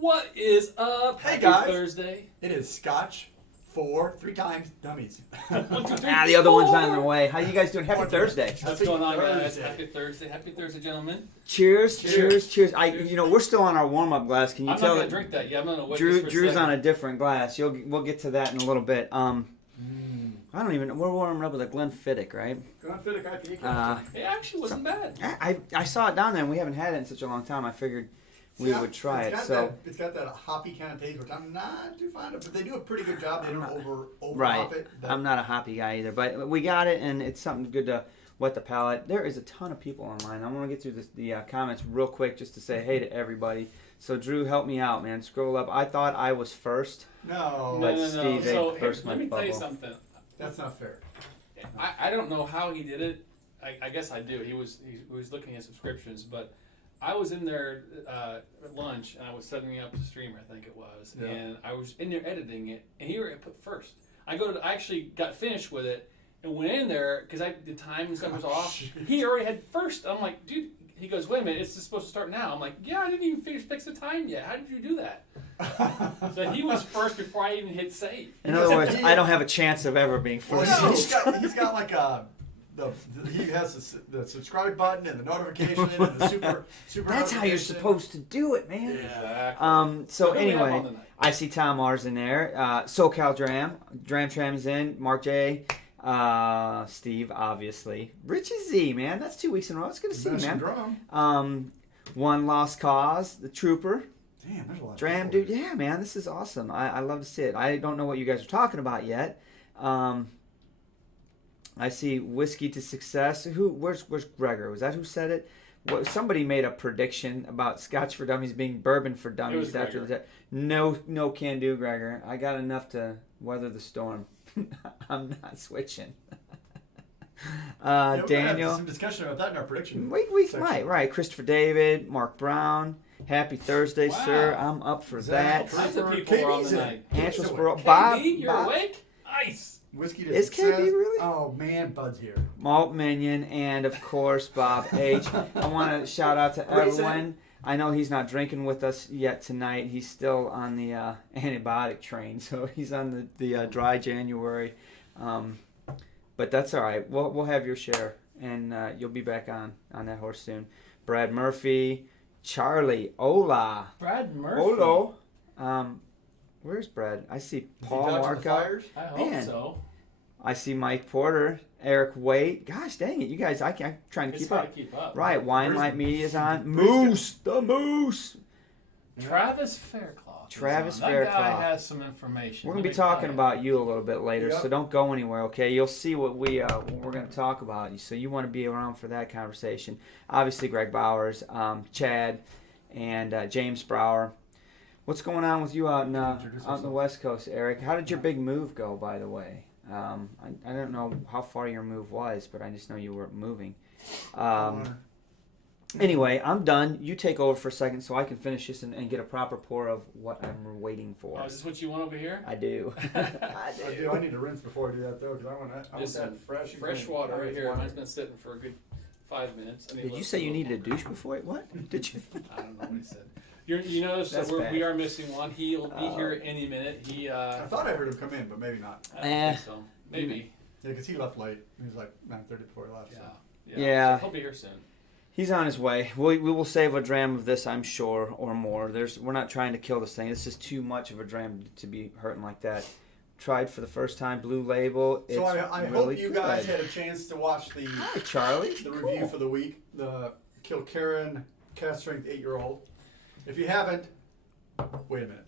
What is up? Hey Happy guys. Thursday. It is Scotch for 3 times dummies. 1, 2, 3, the other one's 4. on their way. How you guys doing? Happy Thursday. What's going on, guys? Happy Thursday. Happy Thursday, gentlemen. Cheers. Cheers. We're still on our warm-up glass. Can you I'm tell? not going to drink that. Yeah, I'm going to wait Drew's on a different glass. We'll get to that in a little bit. I don't even. We're warming up with a Glenfiddich, right? Glenfiddich IPA. It actually wasn't bad. I saw it down there, and we haven't had it in such a long time. I figured we would try it. So it's got that hoppy kind of taste, which I'm not too fond of, but they do a pretty good job. They don't over right. hop it. I'm not a hoppy guy either, but we got it, and it's something good to wet the palate. There is a ton of people online. I'm gonna get through the comments real quick just to say hey to everybody. So Drew, help me out, man. Scroll up. I thought I was first. No. No. Steve So burst let my me tell you bubble. something. That's not fair. I don't know how he did it. I guess I do. He was looking at subscriptions, but I was in there at lunch and I was setting up the stream, I think it was, Yeah. and and I was in there editing it, and he already put first. I actually got finished with it and went in there because the time and stuff was off. He already had first. I'm like, dude. He goes, wait a minute, it's supposed to start now. I'm like, yeah, I didn't even fix the time yet. How did you do that? So he was first before I even hit save. In other words, I don't have a chance of ever being Well, first. he's got like he has the subscribe button and the notification and the super. That's how you're supposed to do it, man. Exactly. So What do we have anyway, on tonight? I see Tom R's in there. SoCal Dram Tram's in. Mark J. Steve, obviously. Richie Z, man. That's 2 weeks in a row. It's good to see you, man. Drum. One Lost Cause, the Trooper. Damn, there's a lot. Dram, of people. dude. Yeah, man. This is awesome. I love to see it. I don't know what you guys are talking about yet. I see Whiskey to Success. Where's Gregor? Was that who said it? Somebody made a prediction about Scotch for Dummies being bourbon for dummies after that. No can do, Gregor. I got enough to weather the storm. I'm not switching. Yeah, Daniel. Had some discussion about that in our prediction. We might, right. Christopher David, Mark Brown. Happy Thursday, Wow. sir. I'm up for that. Lots of people are on the night. Angela KB's Sparrow. KB, you're awake? Nice. Whiskey to Is Success. KB really? Oh man, Bud's here. Malt Minion, and of course Bob H. I want to shout out to everyone. I know he's not drinking with us yet tonight. He's still on the antibiotic train, so he's on the dry January. But that's all right. We'll have your share, and you'll be back on that horse soon. Brad Murphy, Charlie, Ola, Brad Murphy. Olo. Where's Brad? I see Paul Is he dodging the Marco. fires? I hope Man. so. I see Mike Porter, Eric Waite. Gosh dang it, you guys! I'm trying to It's keep hard up. to keep up. Right, Wine Where's- Light Media's on. where's Moose, the Moose. Travis Faircloth. is Travis on. That guy Faircloth. has some information. We're gonna Let be me tell talking you. about you a little bit later, Yep. so don't go anywhere. Okay, you'll see what we're gonna talk about. So you want to be around for that conversation. Obviously, Greg Bowers, Chad, and James Brower. What's going on with you out in the West Coast, Eric? How did your big move go, by the way? I don't know how far your move was, but I just know you were moving. Anyway, I'm done. You take over for a second so I can finish this and get a proper pour of what I'm waiting for. Oh, is this what you want over here? I do. I need to rinse before I do that though, because I want This that fresh water right here. Mine's been sitting for a good 5 minutes. I need Did you say you needed a douche before it? What? Did you? I don't know what he said. You notice that That's bad. we are missing one. He'll be here any minute. I thought I heard him come in, but maybe not. I don't think so. Maybe. Yeah, because he left late. He was like 9:30 before he left. Yeah. So. Yeah. So he'll be here soon. He's on his way. We will save a dram of this, I'm sure, or more. We're not trying to kill this thing. This is too much of a dram to be hurting like that. Tried for the first time, Blue Label. It's So I really hope you guys good. had a chance to watch Hi, Charlie. the review for the week, the Kilkerran Cast Strength 8-year-old. If you haven't, wait a minute.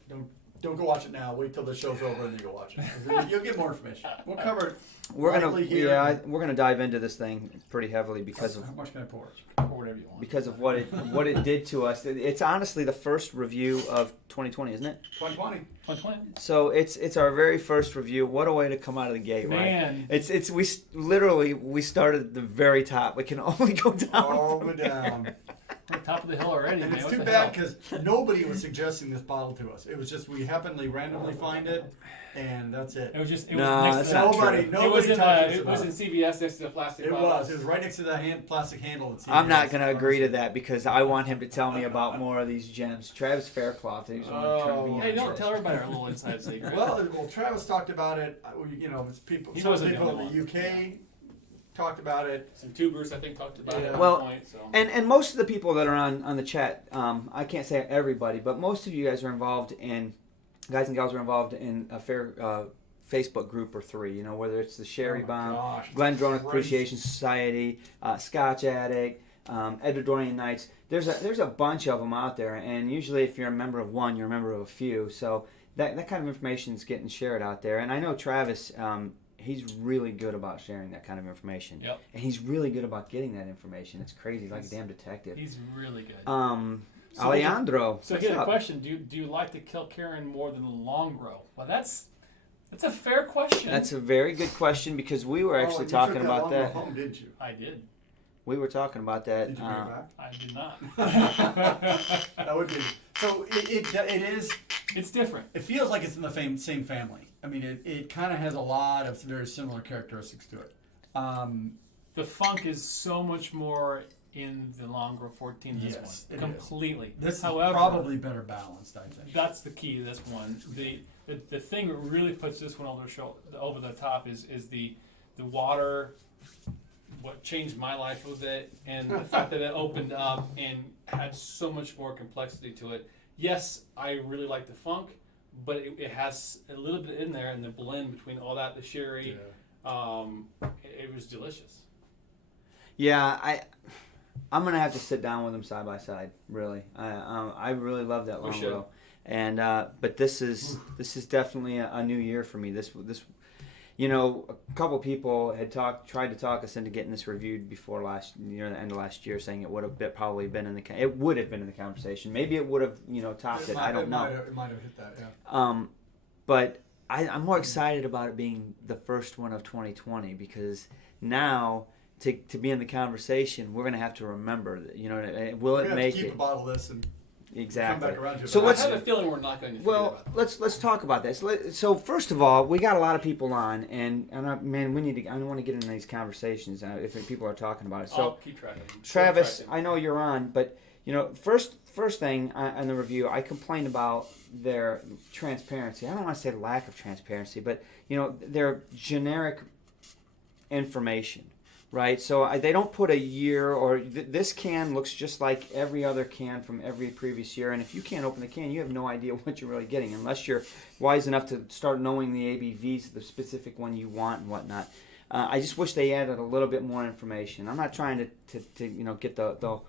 Don't go watch it now. Wait till the show's over and then go watch it. 'Cause you'll get more information. We'll cover it. We're lightly here. we're gonna dive into this thing pretty heavily because of How much can I pour? Or whatever you want. because of what it did to us. It's honestly the first review of 2020, isn't it? 2020. 2020. So it's our very first review. What a way to come out of the gate, right? Man. We started at the very top. We can only go down. All the from way down. there. We're at the top of the hill already, And man. it's What too the bad hell? because nobody was suggesting this bottle to us. It was just we randomly find it, and that's it. It was just. It No, was next that's to not the, true. Nobody It was in. talked to us It was about in CVS next to the plastic It bottle. was. It was right next to the plastic handle. At I'm not CVS. going to agree to that because I want him to tell me about more of these gems. Travis Faircloth, he's one trying to be Hey, on don't this. tell everybody our little inside secret. Well, Travis talked about it. You know, it's people. He Some wasn't the people in only the one. UK talked about it. Some tubers, I think, talked about it Yeah. at Well, one point. So. And most of the people that are on the chat, I can't say everybody, but most of you guys are involved in, guys and gals are involved in a fair Facebook group or three. You know, whether it's the Sherry Oh my Bomb, gosh. Glendronach Christ. Appreciation Society, Scotch Addict, Edwardorian Nights. There's a bunch of them out there, and usually if you're a member of one, you're a member of a few. So that kind of information is getting shared out there. And I know Travis, he's really good about sharing that kind of information. Yep. And he's really good about getting that information. It's crazy. He's like a damn detective. He's really good. So Alejandro. So what's here's a up? question: Do you like the Kilkerran more than the Longrow? Well, that's a fair question. That's a very good question because we were actually talking about that. Home, didn't you? I did. We were talking about that. Did you bring it back? I did not. That would be. So it is. It's different. It feels like it's in the same family. I mean, it kind of has a lot of very similar characteristics to it. The funk is so much more in the Longrow 14 than Yes, this it one. is. Completely. This However, is probably better balanced, I think. that's the key to this one. The thing that really puts this one over the top is the water. What changed my life with it, and the fact that it opened up and had so much more complexity to it. Yes, I really like the funk, but it has a little bit in there, and the blend between all that, the sherry, it was delicious. Yeah, I'm gonna have to sit down with them side by side. Really, I really love that We should. Longrow, and but this is definitely a new year for me. This. You know, a couple people had tried to talk us into getting this reviewed before the end of last year, saying it would have probably been in the conversation. Maybe it would have topped it. I don't know. It might have hit that. Yeah. But I'm more excited about it being the first one of 2020 because now to be in the conversation, we're gonna have to remember that. You know, will it make keep it? a bottle of this and Exactly. come back around to it. So I have a feeling we're not going to forget about that. let's talk about this. So first of all, we got a lot of people on, and man, we need to. I want to get into these conversations if people are talking about it. So I'll keep track of them. Travis, I know you're on, but first thing on the review, I complained about their transparency. I don't want to say lack of transparency, but their generic information. Right, so they don't put a year or this can looks just like every other can from every previous year, and if you can't open the can, you have no idea what you're really getting unless you're wise enough to start knowing the ABVs, the specific one you want and whatnot. I just wish they added a little bit more information. I'm not trying to get the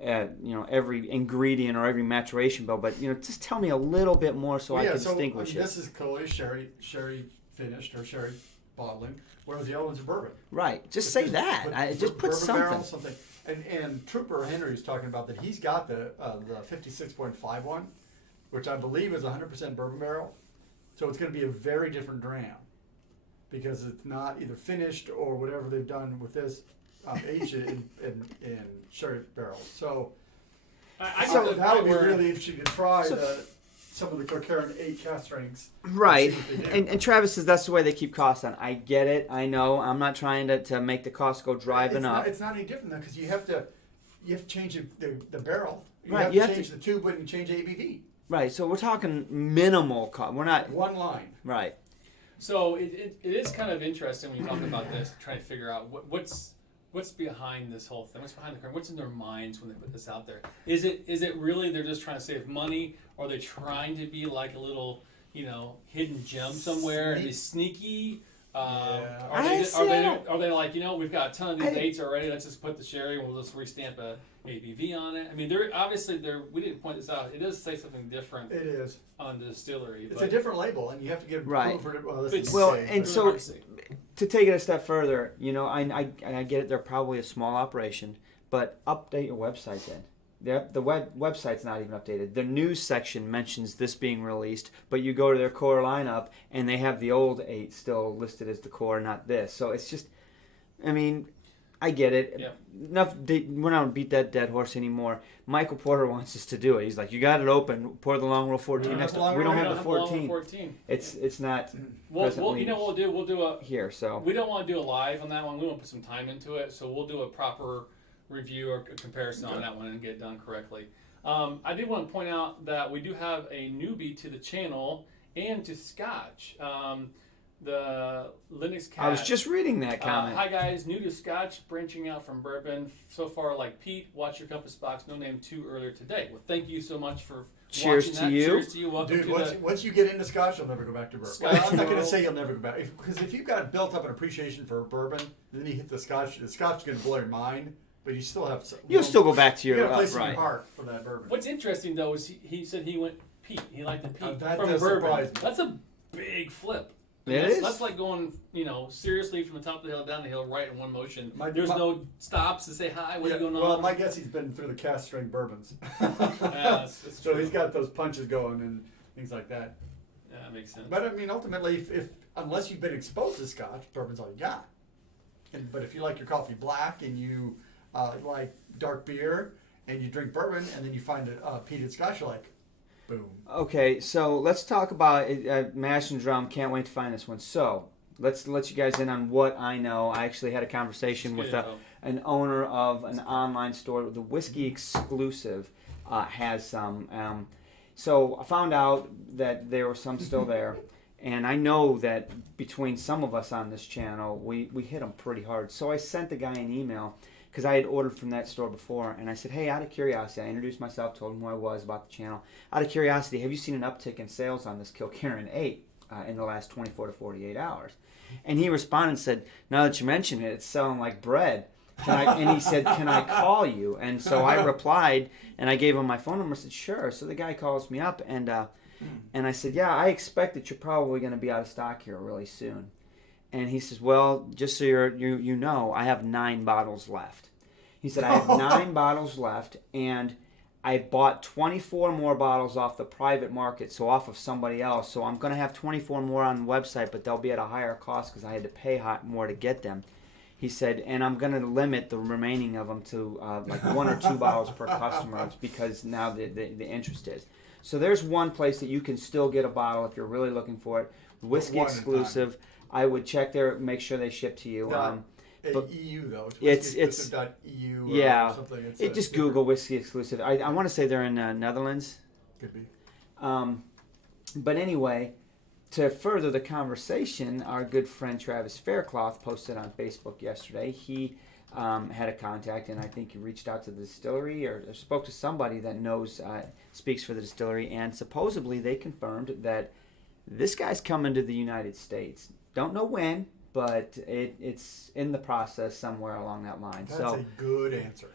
every ingredient or every maturation bill, but just tell me a little bit more so I can distinguish it. This is clearly sherry finished or sherry bottling, whereas the other one's are bourbon. Right. Just say that. Just put bourbon barrel, something. And Trooper Henry's talking about that he's got the 56.5 one, which I believe is 100% bourbon barrel. So it's going to be a very different dram because it's not either finished or whatever they've done with this aged it in sherry barrels. So that would be really interesting to try some of the Kilkerran 8 cast strengths. Right. And Travis says that's the way they keep costs on. I get it. I know. I'm not trying to make the cost go driving up. It's not any different though because you have to change the barrel. You Right, have you to have change the tube and change the ABV. Right. So we're talking minimal cost. We're not. One line. Right. So it is kind of interesting when you talk about this, trying to figure out what's behind this whole thing. What's behind the curtain? What's in their minds when they put this out there? Is it really they're just trying to save money, or are they trying to be like a little hidden gem somewhere and be sneaky? Are they like we've got a ton of these eights already? Let's just put the sherry and we'll just restamp a ABV on it. I mean, we didn't point this out. It does say something different. It is on the distillery. It's a different label, and you have to get right. For it. To take it a step further, I get it. They're probably a small operation, but update your website then. The website's not even updated. The news section mentions this being released, but you go to their core lineup and they have the old 8 still listed as the core, not this. So it's just, I mean, I get it. Yep. We're not gonna beat that dead horse anymore. Michael Porter wants us to do it. He's like, you got it open. Pour the long roll 14 next time. We don't have the 14. It's not. Well, you know what we'll do? We'll do a here. So we don't want to do a live on that one. We want to put some time into it. So we'll do a proper review or comparison on that one and get it done correctly. I did want to point out that we do have a newbie to the channel and to Scotch. The Linux Cat. I was just reading that comment. Hi guys, new to Scotch, branching out from bourbon. So far, like Pete, watch your compass box. No name 2 earlier today. Well, thank you so much for Cheers watching to that. you. Cheers to you. Welcome Dude, to once you get into Scotch, you'll never go back to bourbon. Scotch Well, I'm not going to world. say you'll never go back. Because if you've got built up an appreciation for bourbon, and then you hit the Scotch is going to blow your mind, but you still have... You'll still go back to you your got a place in right. your heart for that bourbon. What's interesting though is he said he went Pete. He liked the Pete That from does bourbon. surprise me. That's a big flip. It is. That's like going, seriously from the top of the hill down the hill right in one motion. There's no stops to say hi. What are you going on? Well, my guess he's been through the cast strength bourbons. That's So true. he's got those punches going and things like that. Yeah, that makes sense. But I mean, ultimately, if unless you've been exposed to Scotch, bourbon's all you got. But if you like your coffee black and you like dark beer and you drink bourbon and then you find a peated Scotch, you're like, boom. Okay, so let's talk about Mash and Drum. Can't wait to find this one. So let's let you guys in on what I know. I actually had a conversation with an owner of an online store. The Whiskey Exclusive has some. So I found out that there were some still there. And I know that between some of us on this channel, we hit them pretty hard. So I sent the guy an email because I had ordered from that store before. And I said, hey, out of curiosity, I introduced myself, told him who I was about the channel. Out of curiosity, have you seen an uptick in sales on this Kilkerran 8 in the last 24 to 48 hours? And he responded and said, now that you mention it, it's selling like bread. And he said, can I call you? And so I replied, and I gave him my phone number. I said, sure. So the guy calls me up, and I said, yeah, I expect that you're probably going to be out of stock here really soon. And he says, well, just so you know, I have 9 bottles left. He said, I have 9 bottles left, and I bought 24 more bottles off the private market, so off of somebody else. So I'm going to have 24 more on the website, but they'll be at a higher cost because I had to pay more to get them. He said, and I'm going to limit the remaining of them to like 1 or 2 bottles per customer because now the interest is. So there's one place that you can still get a bottle if you're really looking for it. Whiskey Exclusive. I would check there, make sure they ship to you. But EU though. It's .eu yeah. Or something. Just Google Whiskey Exclusive. I want to say they're in Netherlands. Could be. But anyway, to further the conversation, our good friend Travis Faircloth posted on Facebook yesterday. He had a contact, and I think he reached out to the distillery or spoke to somebody that knows, speaks for the distillery, and supposedly they confirmed that this guy's coming to the United States. Don't know when, but it's in the process somewhere along that line. That's a good answer.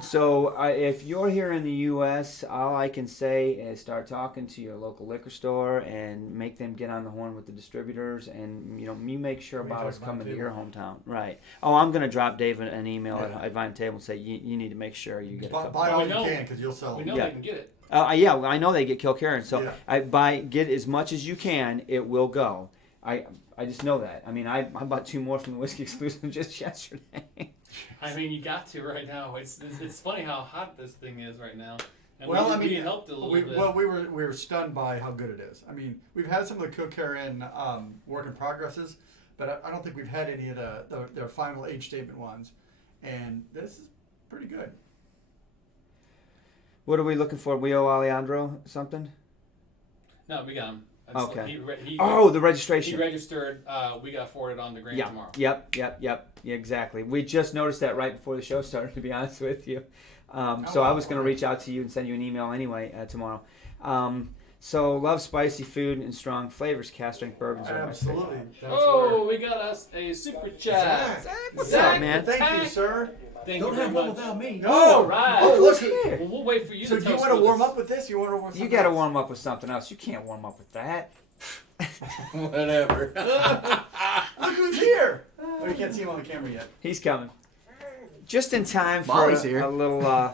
So if you're here in the U.S., all I can say is start talking to your local liquor store and make them get on the horn with the distributors, and you make sure bottles come into your hometown. Right. Oh, I'm going to drop Dave an email at Vine Table and say you need to make sure you get a couple. Buy all you can because you'll sell We them. know they can get it. Yeah, I know they get Kilkerran, so Yeah. get as much as you can. It will go. I just know that. I mean, I bought 2 more from the Whiskey Exclusive just yesterday. I mean, you got to right now. It's funny how hot this thing is right now. And Well, we helped a little bit. Well, we were stunned by how good it is. I mean, we've had some of the Kilkerran work in progresses, but I don't think we've had any of their final age statement ones, and this is pretty good. What are we looking for? We owe Alejandro something? No, we got him. Okay. He The registration. He registered. We got forwarded on to Graham tomorrow. Yep. Yeah, exactly. We just noticed that right before the show started, to be honest with you. So I was going to reach out to you and send you an email anyway tomorrow. So love spicy food and strong flavors. Cast strength bourbons are my favorite. Absolutely. We got us a super chat. Zach, what's up, man? Thank you, sir. Thank Don't you very have one much. without me. All right. Oh, look here. Well, we'll wait for you So to do tell you us want to what warm this- up with this? You want to warm You got to warm up with something else. You can't warm up with that. Whatever. Look who's here. Oh, you can't see him on the camera yet. He's coming. Just in time for Molly's here. a little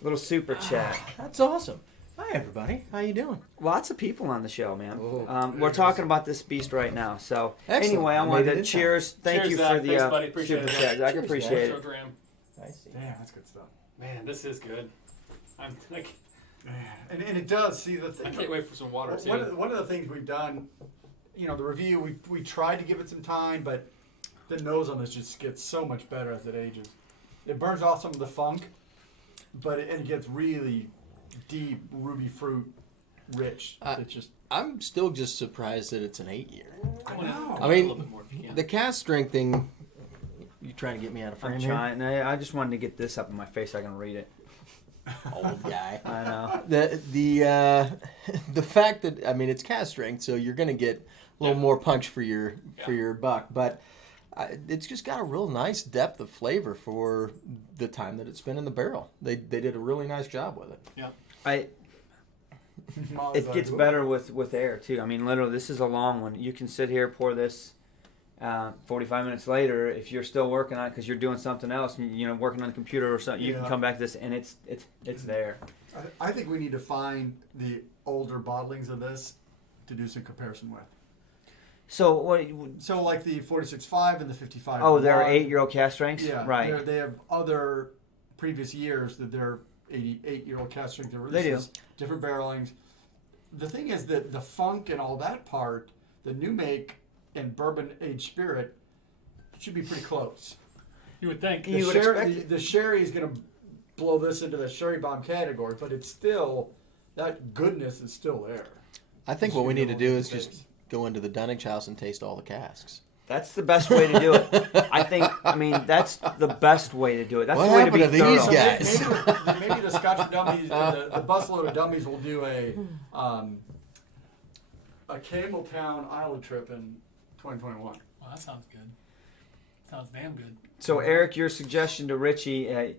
little super chat. That's awesome. Hi, everybody. How you doing? Lots of people on the show, man. Oh. We're talking about this beast right now. So Excellent. anyway, I I wanted made it to in cheers. Thank Cheers, you Zach. for the Thanks, buddy. Appreciate super it. chat. Zach, Cheers, appreciate Show it. Graham. I see. Damn, that's good stuff. Man, this is good. I'm like, And it does. See, the I thing. can't wait for some water too. One of the things we've done, the review, we tried to give it some time, but the nose on this just gets so much better as it ages. It burns off some of the funk, but it gets really deep, ruby fruit, rich. It's just. I'm still just surprised that it's an 8-year. I know. I A mean, little bit more if you can. the cast strength thing. You trying to get me out of frame I'm here? trying. I just wanted to get this up in my face so I can read it. Old guy. I know. The fact that it's cast strength, so you're gonna get a little more punch for your buck, but it's just got a real nice depth of flavor for the time that it's been in the barrel. They did a really nice job with it. Yeah. It gets better with air too. I mean, literally, this is a long one. You can sit here, pour this. 45 minutes later, if you're still working on it because you're doing something else, working on the computer or something, you can come back to this and it's there. I think we need to find the older bottlings of this to do some comparison with. So what? So like the 46.5 and the 55. Oh, they're 8-year-old cast strengths. Yeah, right. They have other previous years that they're 88-year-old cast strength. They do. Different barrelings. The thing is that the funk and all that part, the new make and bourbon aged spirit should be pretty close. You would think. You would expect the sherry is going to blow this into the sherry bomb category, but it's still, that goodness is still there. I think what we need to do is just go into the Dunnage house and taste all the casks. That's the best way to do it. That's the best way to do it. That's What the way to be happened to these thorough. guys? Maybe the Scotch for Dummies, the busload of dummies will do a Campbelltown Island trip in 2021. Well, that sounds good. Sounds damn good. So Eric, your suggestion to Richie,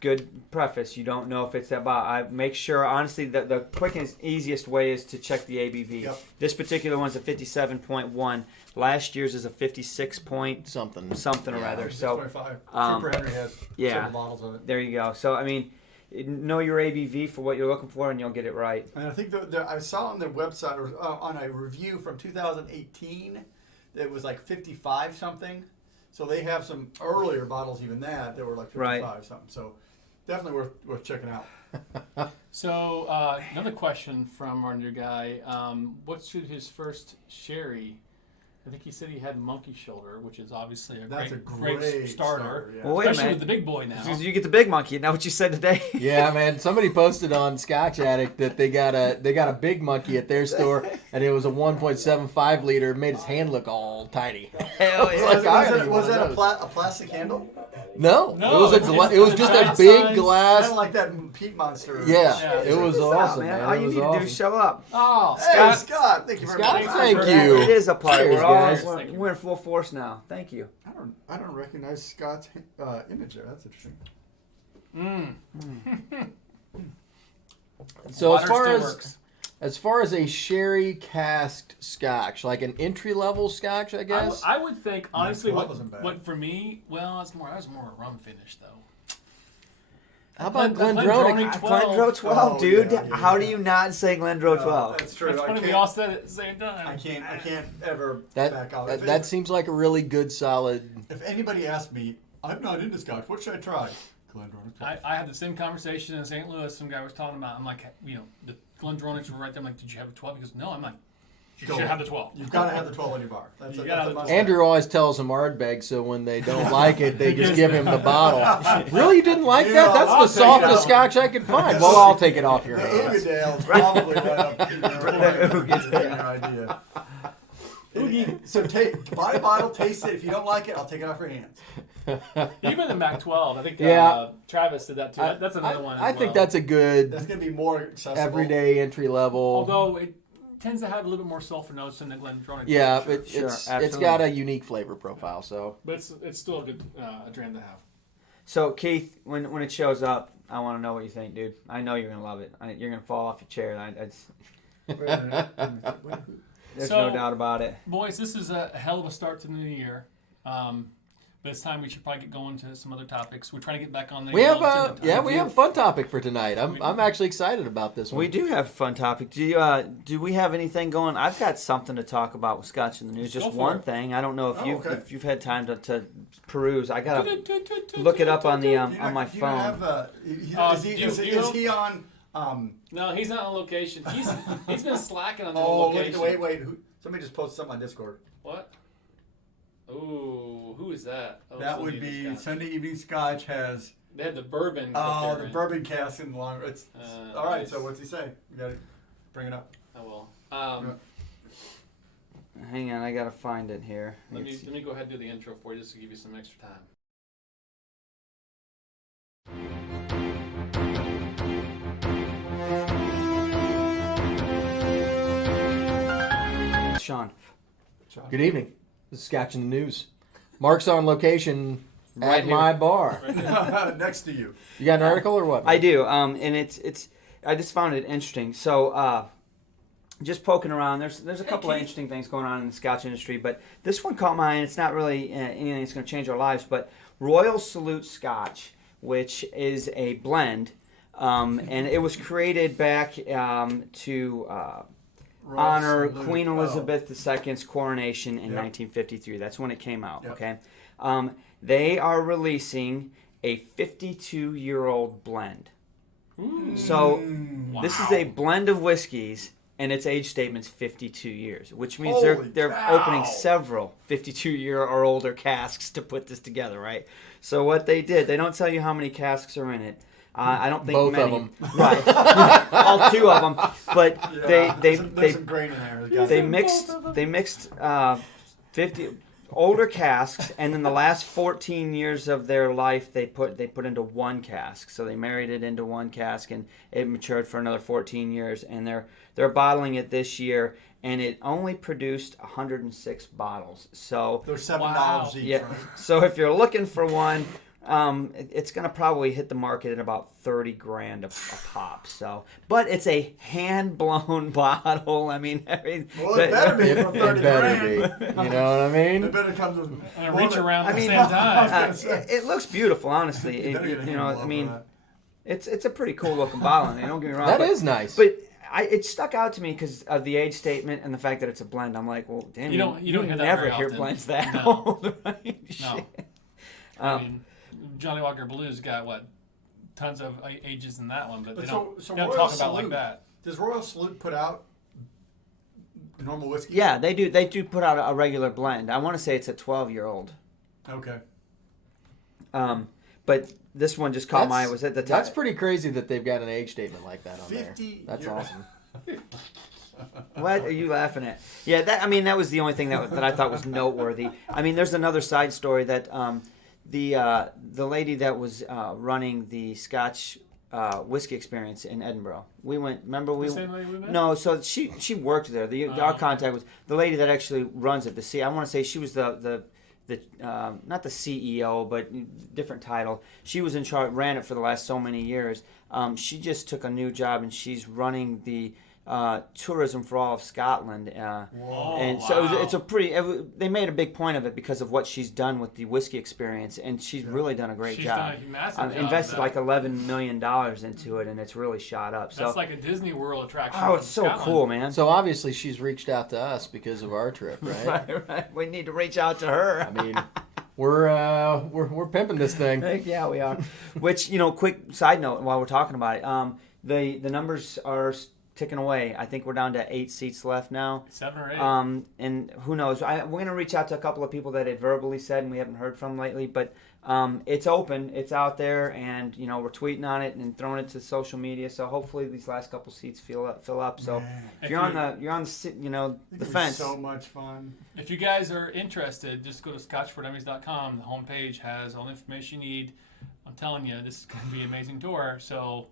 good preface. You don't know if it's that bottle. I make sure, honestly, the quickest, easiest way is to check the ABV. Yep. This particular one's a 57.1. Last year's is a 56 point Something or other. So 25. um, Super Henry has several bottles of it. there you go. So know your ABV for what you're looking for, and you'll get it right. And I think I saw on their website or on a review from 2018, it was like 55 something. So they have some earlier bottles, even that were like 55 something. So definitely worth checking out. So another question from our new guy. What should his first sherry? I think he said he had monkey shoulder, which is obviously That's a great great starter. yeah. Well, wait a Especially minute. with the big boy now. You get the big monkey. Now what you said today? Yeah, man. Somebody posted on Scotch Addict that they got a big monkey at their store, and it was a 1.75 liter. It made his hand look all tiny. Hell It's yeah. like, Was I it already want a plastic handle? No, No, it was it's it was a just a giant big size- glass. Kind of like that Peat Monster. Yeah, Yeah. it was Check this awesome, out, man. All It you was need to do is awesome. show up. Oh, Hey, Scott. Scott, thank you very Scott, much. thank Yeah, you. It is a play. Cheers, We're all guys. we're in full force now. Thank you. I don't recognize Scott's image there. That's interesting. So Water as far as a sherry casked Scotch, like an entry level Scotch, I guess. I would think honestly, That wasn't bad. what for me, well, that was more a rum finish though. How about The Glendronach Glendronach? 12. Glendro 12, Oh, dude. yeah. How do you not say Glendro 12? That's true. It's I funny we can't- all said it at the same time. I can't ever back out. That seems like a really good solid. If anybody asked me, I'm not into Scotch. What should I try? Glendronach. I had the same conversation in St. Louis. Some guy was talking about. I'm like, the Glendronachs were right there. I'm like, did you have a 12? He goes, no. I'm like, you should have the 12. You've got to have the 12 on your bar. You gotta That's have a the must. Andrew always tells them Ardbeg, so when they don't like it, they just give him the bottle. Really, you didn't like that? That's I'll the take it softest out. Scotch I could find. Well, I'll take it off your The hands. Ugadale's probably right up in your idea. Oogie. So buy a bottle, taste it. If you don't like it, I'll take it off your hands. Even the Mac 12. I think Yeah. Travis did that too. That's another one. I think that's a good That's going to be more accessible. everyday entry level. Although it tends to have a little bit more sulfur notes than the Glendronach. Yeah, for sure. it's absolutely. got a unique flavor profile. So But it's still a good a dram to have. So Keith, when it shows up, I want to know what you think, dude. I know you're gonna love it. You're gonna fall off your chair. Wait a minute. There's So- no doubt about it. Boys, this is a hell of a start to the new year. But But it's time we should probably get going to some other topics. We're trying to get back on the. We have we have a fun topic for tonight. I'm actually excited about this one. We do have a fun topic. Do we have anything going? I've got something to talk about with Scotch in the news. Just one thing. I don't know if you've had time to peruse. I gotta look it up on the on my phone. Is he on? No, he's not on location. He's been slacking on the Oh, location. wait! Somebody just posted something on Discord. What? Ooh, who is that? Oh, That would be Scotch. Sunday Evening Scotch has. They had the bourbon. Oh, the bourbon cask in the long. It's all right. Nice. So what's he say? You gotta bring it up. I will. Hang on, I gotta find it here. Let me go ahead and do the intro for you just to give you some extra time. Sean. Good evening. This is Scotch in the News. Mark's on location Right at here. my bar. Next to you. You got an article or what? I do, and it's. I just found it interesting. So, just poking around, there's a couple of interesting things going on in the Scotch industry, but this one caught my eye. And it's not really anything that's going to change our lives, but Royal Salute Scotch, which is a blend, and it was created back to honor Salute. Queen Elizabeth II's coronation in 1953. That's when it came out. Yep. Okay, they are releasing a 52-year-old blend. So this is a blend of whiskeys, and its age statement's 52 years, which means Holy they're cow. opening several 52-year or older casks to put this together, right? So what they did, they don't tell you how many casks are in it. I don't think Both many. of them. Right, all two of them. But There's some grain in there. they mixed 50 older casks, and then the last 14 years of their life they put into one cask. So they married it into one cask, and it matured for another 14 years. And they're bottling it this year, and it only produced 106 bottles. So They're $7 each. yeah. Right? So if you're looking for one, it's going to probably hit the market at about $30,000 a pop. So, but it's a hand blown bottle. I mean, Well, it better be for 30 It better be. grand. You know what I mean? It better come to. And reach around at the I mean, same time. it looks beautiful, honestly. You better get a You know, handle I up mean, for that. it's a pretty cool looking bottle. And don't get me wrong. That but, is nice. But it stuck out to me because of the age statement and the fact that it's a blend. I'm like, well, damn, You don't hear that never very hear often. blends that No. old, right? No. Shit. I mean, Johnny Walker Blue's got tons of ages in that one, but they don't Royal talk about like Salute, that. Does Royal Salute put out normal whiskey? Yeah, they do. They do put out a regular blend. I want to say it's a 12-year-old. Okay. But this one just caught my eye. Was at the top. That's pretty crazy that they've got an age statement like that on there. 50 That's years. awesome. What are you laughing at? Yeah, that was the only thing that I thought was noteworthy. I mean, there's another side story that the lady that was running the Scotch whiskey experience in Edinburgh. We went. Remember we? The same lady we met? No, so she worked there. Our contact was the lady that actually runs it. I want to say she was the not the CEO, but different title. She was in charge, ran it for the last so many years. She just took a new job, and she's running the tourism for all of Scotland. And so it's a pretty. They made a big point of it because of what she's done with the whiskey experience, and she's really done a great job. Done a massive job. Invested like $11 million into it, and it's really shot up. That's So like a Disney World attraction. oh, from it's so Scotland. cool, man. So obviously she's reached out to us because of our trip, right? right. We need to reach out to her. I mean, we're pimping this thing. Heck yeah, we are. Which, quick side note while we're talking about it, the numbers are ticking away. I think we're down to 8 seats left now. 7 or 8. And who knows? We're going to reach out to a couple of people that had verbally said and we haven't heard from lately. But it's open. It's out there. And, we're tweeting on it and throwing it to social media. So hopefully these last couple seats fill up. So Man, if you're on the fence. So much fun. If you guys are interested, just go to scotchfordummies.com. The homepage has all the information you need. I'm telling you, this is going to be an amazing tour. So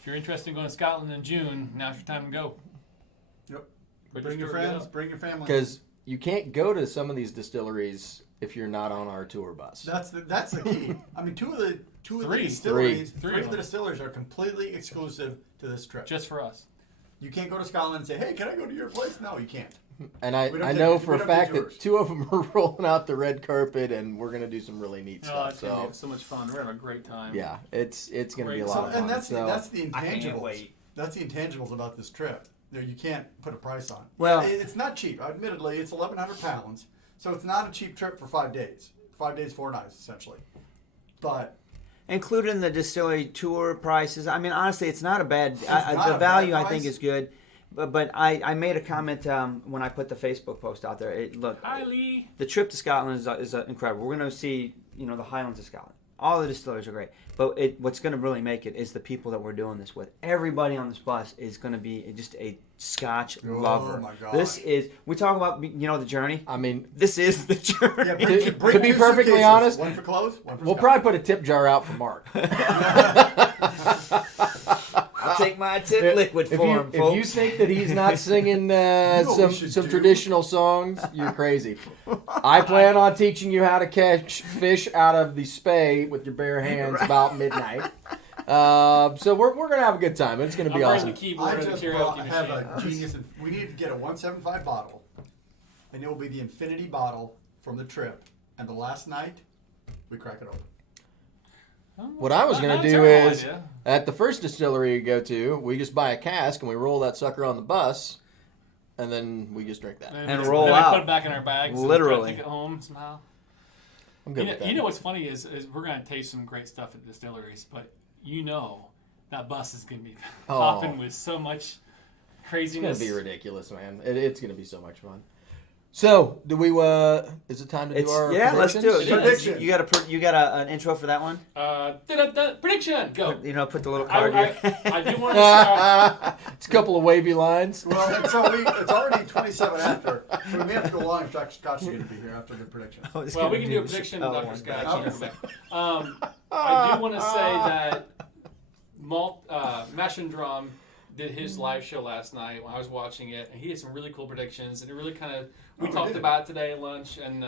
if you're interested in going to Scotland in June, now's your time to go. Yep. Put Bring your story friends. up. Bring your family. Because you can't go to some of these distilleries if you're not on our tour bus. That's the key. I mean, two of the Three. distilleries, Three three of of the them. distillers are completely exclusive to this trip. Just for us. You can't go to Scotland and say, "Hey, can I go to your place?" No, you can't. And We don't I take- know we for a don't fact take that tours. 2 of them are rolling out the red carpet, and we're gonna do some really neat Oh, stuff. it's gonna So be so much fun. We're having a great time. yeah, it's gonna be a Great. lot So, of fun. and that's so that's the I can't intangibles. wait. That's the intangibles about this trip. You can't put a price on. Well- It's not cheap. Admittedly, it's 1,100 pounds, so it's not a cheap trip for 5 days. 5 days, 4 nights, essentially. But Included in the distillery tour prices. I mean, honestly, it's not a bad. not The a value bad I think price. is good. But I made a comment when I put the Facebook post out there. Look, Hi, Lee. the trip to Scotland is incredible. We're going to see the Highlands of Scotland. All the distilleries are great, but what's going to really make it is the people that we're doing this with. Everybody on this bus is going to be just a Scotch lover. my gosh. This is we talk about the journey. I mean, This is the journey. yeah, To be 2 perfectly suitcases. honest, One for clothes, one for we'll Scotch. probably put a tip jar out for Mark. I'll take my tip liquid for him, If you folks. think that he's not singing what we should some do? traditional songs, you're crazy. I plan on teaching you how to catch fish out of the spey with your bare hands about midnight. So we're gonna have a good time. It's gonna I'm be bringing awesome. the keyboard I and the just karaoke have machine. a genius. We need to get a 175 bottle, and it will be the infinity bottle from the trip. And the last night, we crack it open. What I was Not gonna a do terrible is idea. at the first distillery you go to, we just buy a cask and we roll that sucker on the bus, and then we just drink that. And just- roll then I out. put it back in our bags. and Literally. take it home somehow. I'm good You know, with that. you know what's funny is we're gonna taste some great stuff at distilleries, but that bus is gonna be Oh. popping with so much It's craziness. gonna be ridiculous, man. It's gonna be so much fun. So, do we? Is it time to do our Let's do it. Predictions? You got an intro for that one? Prediction, go. Put the little card I here. do want to start. It's a couple of wavy lines. Well, and so it's already 27 after, so we may have to go long if Dr. Scotch is going to be here after the prediction. Well, we can do a prediction with Dr. one. Scott. Okay. I do want to say that Mash and Drum did his live show last night when I was watching it, and he had some really cool predictions, and it really kind of we talked about it today at lunch, and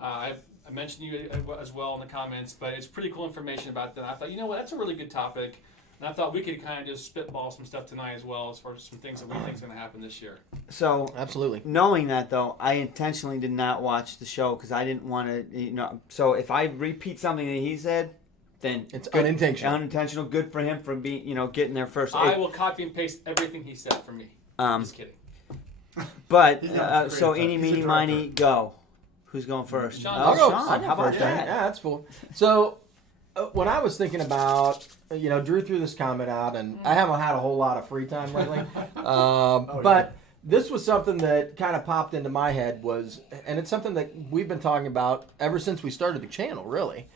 I mentioned you as well in the comments, but it's pretty cool information about that. I thought, that's a really good topic, and I thought we could kind of just spitball some stuff tonight as well as far as some things that we think is going to happen this year. So, Absolutely. knowing that though, I intentionally did not watch the show because I didn't want to. So if I repeat something that he said, then It's good. unintentional. Unintentional. Good for him for being getting there first. I will copy and paste everything he said for me. Just kidding. But He's not so creative. eeny, He's a meeny, miny, go. Who's going first? Sean. Oh, I'll go. Sean. I'll go How about first, then. that? Yeah, that's cool. So, when I was thinking about, Drew threw this comment out, and I haven't had a whole lot of free time lately. But this was something that kind of popped into my head and it's something that we've been talking about ever since we started the channel, really,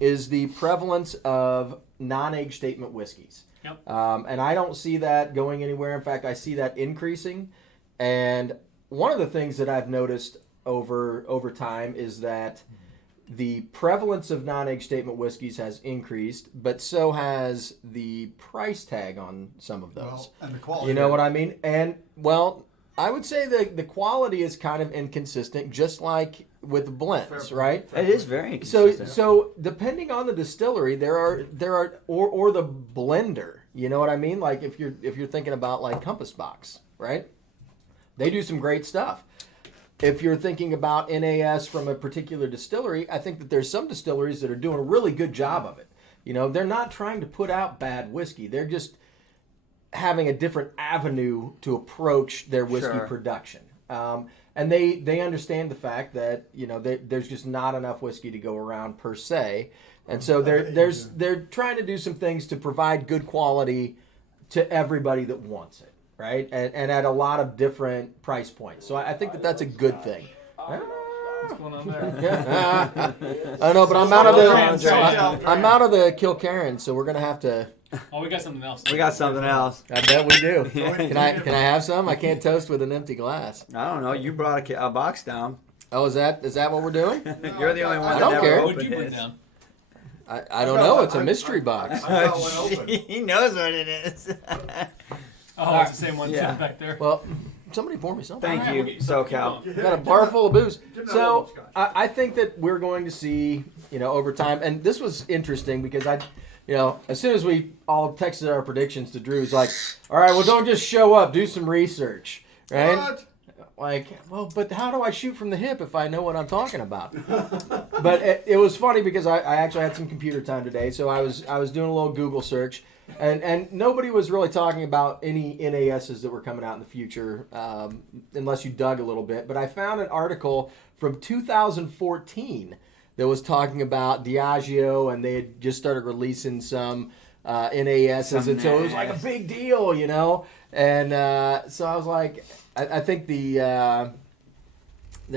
is the prevalence of non-age statement whiskeys. Yep. And I don't see that going anywhere. In fact, I see that increasing. And one of the things that I've noticed over time is that the prevalence of non-age statement whiskeys has increased, but so has the price tag on some of those. Well, and the quality. You know what I mean? And, well, I would say that the quality is kind of inconsistent, just like with the blends, Fair right? It is very So, inconsistent. so depending on the distillery, there are or the blender. You know what I mean? Like if you're thinking about like Compass Box, right? They do some great stuff. If you're thinking about NAS from a particular distillery, I think that there's some distilleries that are doing a really good job of it. They're not trying to put out bad whiskey. They're just having a different avenue to approach their whiskey Sure. production. And they understand the fact that there's just not enough whiskey to go around per se, and so they're trying to do some things to provide good quality to everybody that wants it, right? And at a lot of different price points. So I think that that's a good thing. What's going on there? I know, but I'm out of the Kilkerran, so we're gonna have to. Oh, we got something else. We got something else. I bet we do. Yeah. Can I have some? I can't toast with an empty glass. I don't know. You brought a box down. Oh, is that what we're doing? You're the only one I that don't never care. What would opened you put his. down? I don't know. It's a mystery box. I got one open. He knows what it is. Oh, it's the same one Yeah. sitting back there. Well, somebody pour me something. Thank All right, you, we'll get you something. SoCal. Keep We got a bar full of booze. Give that So one, Scotch. I think that we're going to see, over time, and this was interesting because as soon as we all texted our predictions to Drew, he's like, all right, well, don't just show up, do some research, right? What? Like, well, but how do I shoot from the hip if I know what I'm talking about? But it was funny because I actually had some computer time today, so I was doing a little Google search, and nobody was really talking about any NASs that were coming out in the future, unless you dug a little bit. But I found an article from 2014 that was talking about Diageo, and they had just started releasing some NASs, and so it was like a big deal, you know. And so I was like, I think there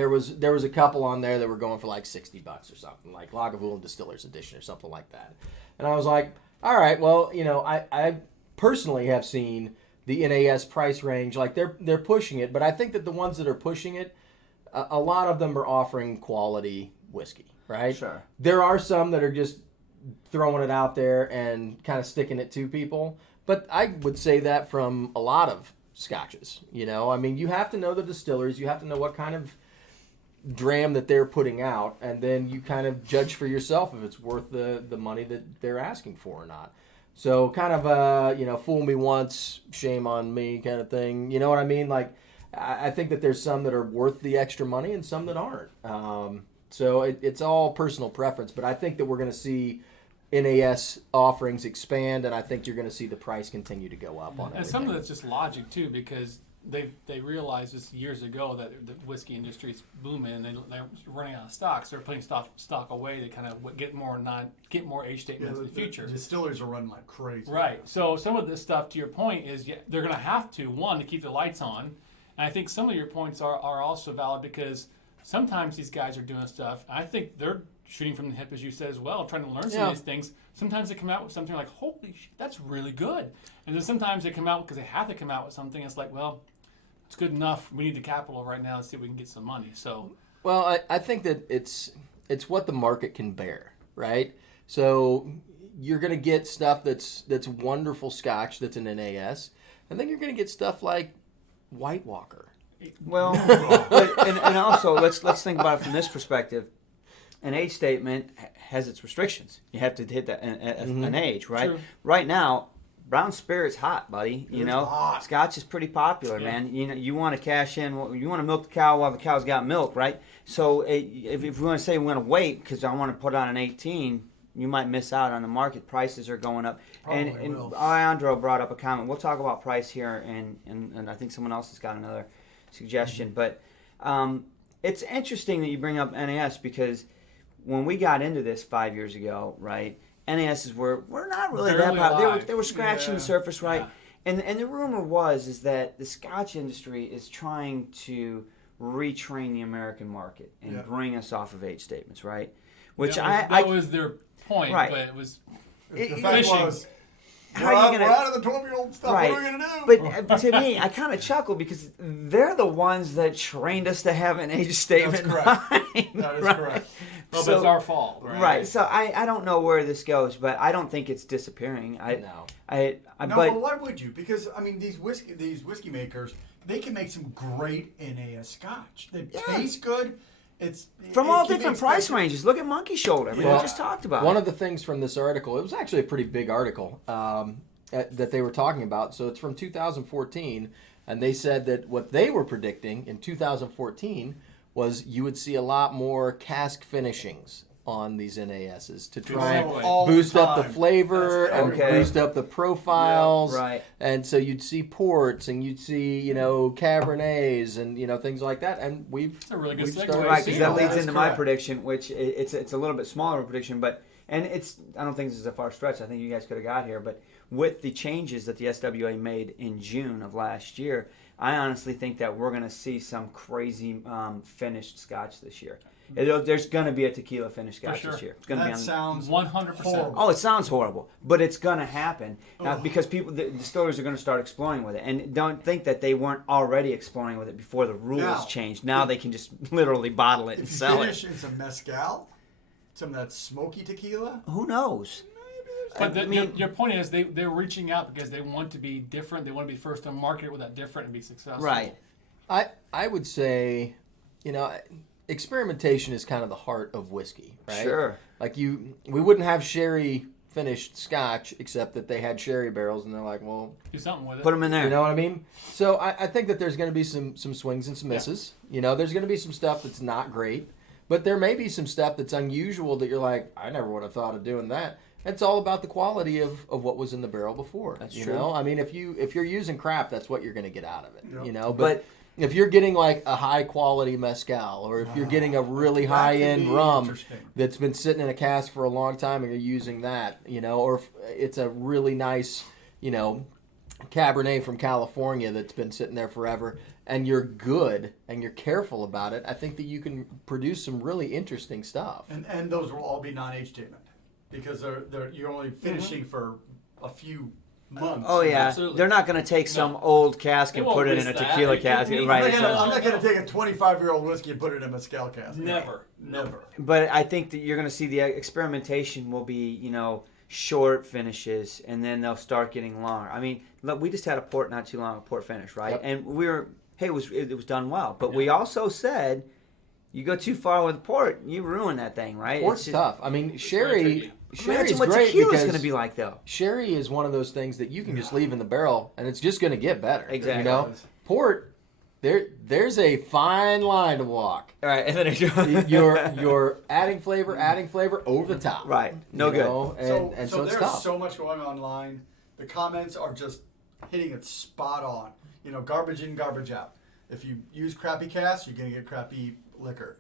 was a couple on there that were going for like $60 or something, like Lagavulin Distillers Edition or something like that. And I was like, all right, well, you know, I personally have seen the NAS price range, like they're pushing it, but I think that the ones that are pushing it, a lot of them are offering quality whiskey, right? Sure. There are some that are just throwing it out there and kind of sticking it to people. But I would say that from a lot of scotches, you know. I mean, you have to know the distillers. You have to know what kind of dram that they're putting out. And then you kind of judge for yourself if it's worth the money that they're asking for or not. So kind of you know, fool me once, shame on me kind of thing. You know what I mean? Like, I think that there's some that are worth the extra money and some that aren't. So it's all personal preference. But I think that we're going to see NAS offerings expand, and I think you're going to see the price continue to go up on it. And some of that's just logic too, because they realized this years ago that the whiskey industry is booming, and they're running out of stock, so they're putting stock away to kind of get more age statements in the future. Distillers are running like crazy. Right. So some of this stuff, to your point, is they're going to have to keep the lights on, and I think some of your points are also valid because sometimes these guys are doing stuff. I think they're shooting from the hip, as you said as well, trying to learn some of these things. Sometimes they come out with something like, holy shit, that's really good. And then sometimes they come out because they have to come out with something. It's like, well, it's good enough. We need the capital right now to see if we can get some money. So, well, I think that it's what the market can bear, right? So you're going to get stuff that's wonderful Scotch that's an NAS, and then you're going to get stuff like White Walker. Well, and also let's think about it from this perspective. An age statement has its restrictions. You have to hit that an age, right? True. Right now, brown spirit's hot, buddy. You know, hot. Scotch is pretty popular, man. You know, you want to cash in. You want to milk the cow while the cow's got milk, right? So if we want to say we want to wait because I want to put on an 18, you might miss out on the market. Prices are going up. And Alejandro brought up a comment. We'll talk about price here, and I think someone else has got another suggestion. But it's interesting that you bring up NAS because when we got into this 5 years ago, right, NASs were not really Barely that popular. alive. They were scratching the surface, right? Yeah. And the rumor is that the Scotch industry is trying to retrain the American market and bring us off of age statements, right? Which that was their point, right. but it was The fact was, how are you we're gonna, out of the 12-year-old stuff. right. What are we going to do? But to me, I kind of chuckle because they're the ones that trained us to have an age statement. That's correct. Line, That is right? correct. well, but it's our fault, right? Right. So I don't know where this goes, but I don't think it's disappearing. No. No, but why would you? Because I mean, these whiskey makers, they can make some great NAS Scotch. They taste good. It's from it all can be different price expensive. ranges. Look at Monkey Shoulder. I mean, we just talked about One it. of the things from this article, it was actually a pretty big article that they were talking about. So it's from 2014, and they said that what they were predicting in 2014 was you would see a lot more cask finishings on these NASs to try and All the boost up the time. flavor That's and everywhere. boost up the profiles. Right. And so you'd see ports and you'd see, you know, Cabernets and, you know, things like that. And It's a really good we've segue. started Right, seeing because that all leads That's into my correct. prediction, which it's a little bit smaller of a prediction, but and it's I don't think this is a far stretch. I think you guys could have got here, but with the changes that the SWA made in June of last year, I honestly think that we're going to see some crazy finished Scotch this year. There's going to be a tequila finished Scotch sure. this year. It's going to be That on, sounds 100%. horrible. Oh, it sounds horrible, but it's going to happen because the distillers are going to start exploring with it. And don't think that they weren't already exploring with it before the rules Now, changed. Now they can just literally bottle it and If you sell finish it. in some mezcal, some of that smoky tequila. Who knows? But I mean- your point is they're reaching out because they want to be different. They want to be first to market with that different and be successful. Right. I would say, you know, experimentation is kind of the heart of whiskey, right? Sure. Like we wouldn't have sherry finished Scotch, except that they had sherry barrels, and they're like, well, Do something with it. Put them in there. you know what I mean? So I think that there's going to be some swings and some misses. You know, there's going to be some stuff that's not great, but there may be some stuff that's unusual that you're like, I never would have thought of doing that. It's all about the quality of what was in the barrel before. That's you true. know, I mean, if you're using crap, that's what you're going to get out of it. Yep. You know, But if you're getting like a high quality mezcal, or if you're getting a really That high could end be rum interesting. that's been sitting in a cask for a long time and you're using that, you know, or if it's a really nice, you know, Cabernet from California that's been sitting there forever, and you're good and you're careful about it, I think that you can produce some really interesting stuff. And those will all be non-age statement because you're only finishing for a few months. Oh yeah, Absolutely. they're not going to take some old cask They and won't put it in a risk that. tequila They cask, couldn't right? even- So- I'm not going to take a 25-year-old whiskey and put it in a mezcal cask. Never. Never. But I think that you're going to see the experimentation will be, you know, short finishes, and then they'll start getting longer. I mean, look, we just had a port not too long, a port finish, right? Yep. And we were, hey, it was done well. But we also said, you go too far with port, you ruin that thing, right? Port's It's just- tough. I mean, very sherry. tricky. Imagine Sherry's what great tequila's because going to be like, though. sherry is one of those things that you can just leave in the barrel and it's just going to get better. Exactly. You know, port, there's a fine line to walk. All right, and then You're adding flavor over the top. right, no You good. know, and so it's there's tough. so much going online. The comments are just hitting it spot on. You know, garbage in, garbage out. If you use crappy casks, you're going to get crappy liquor.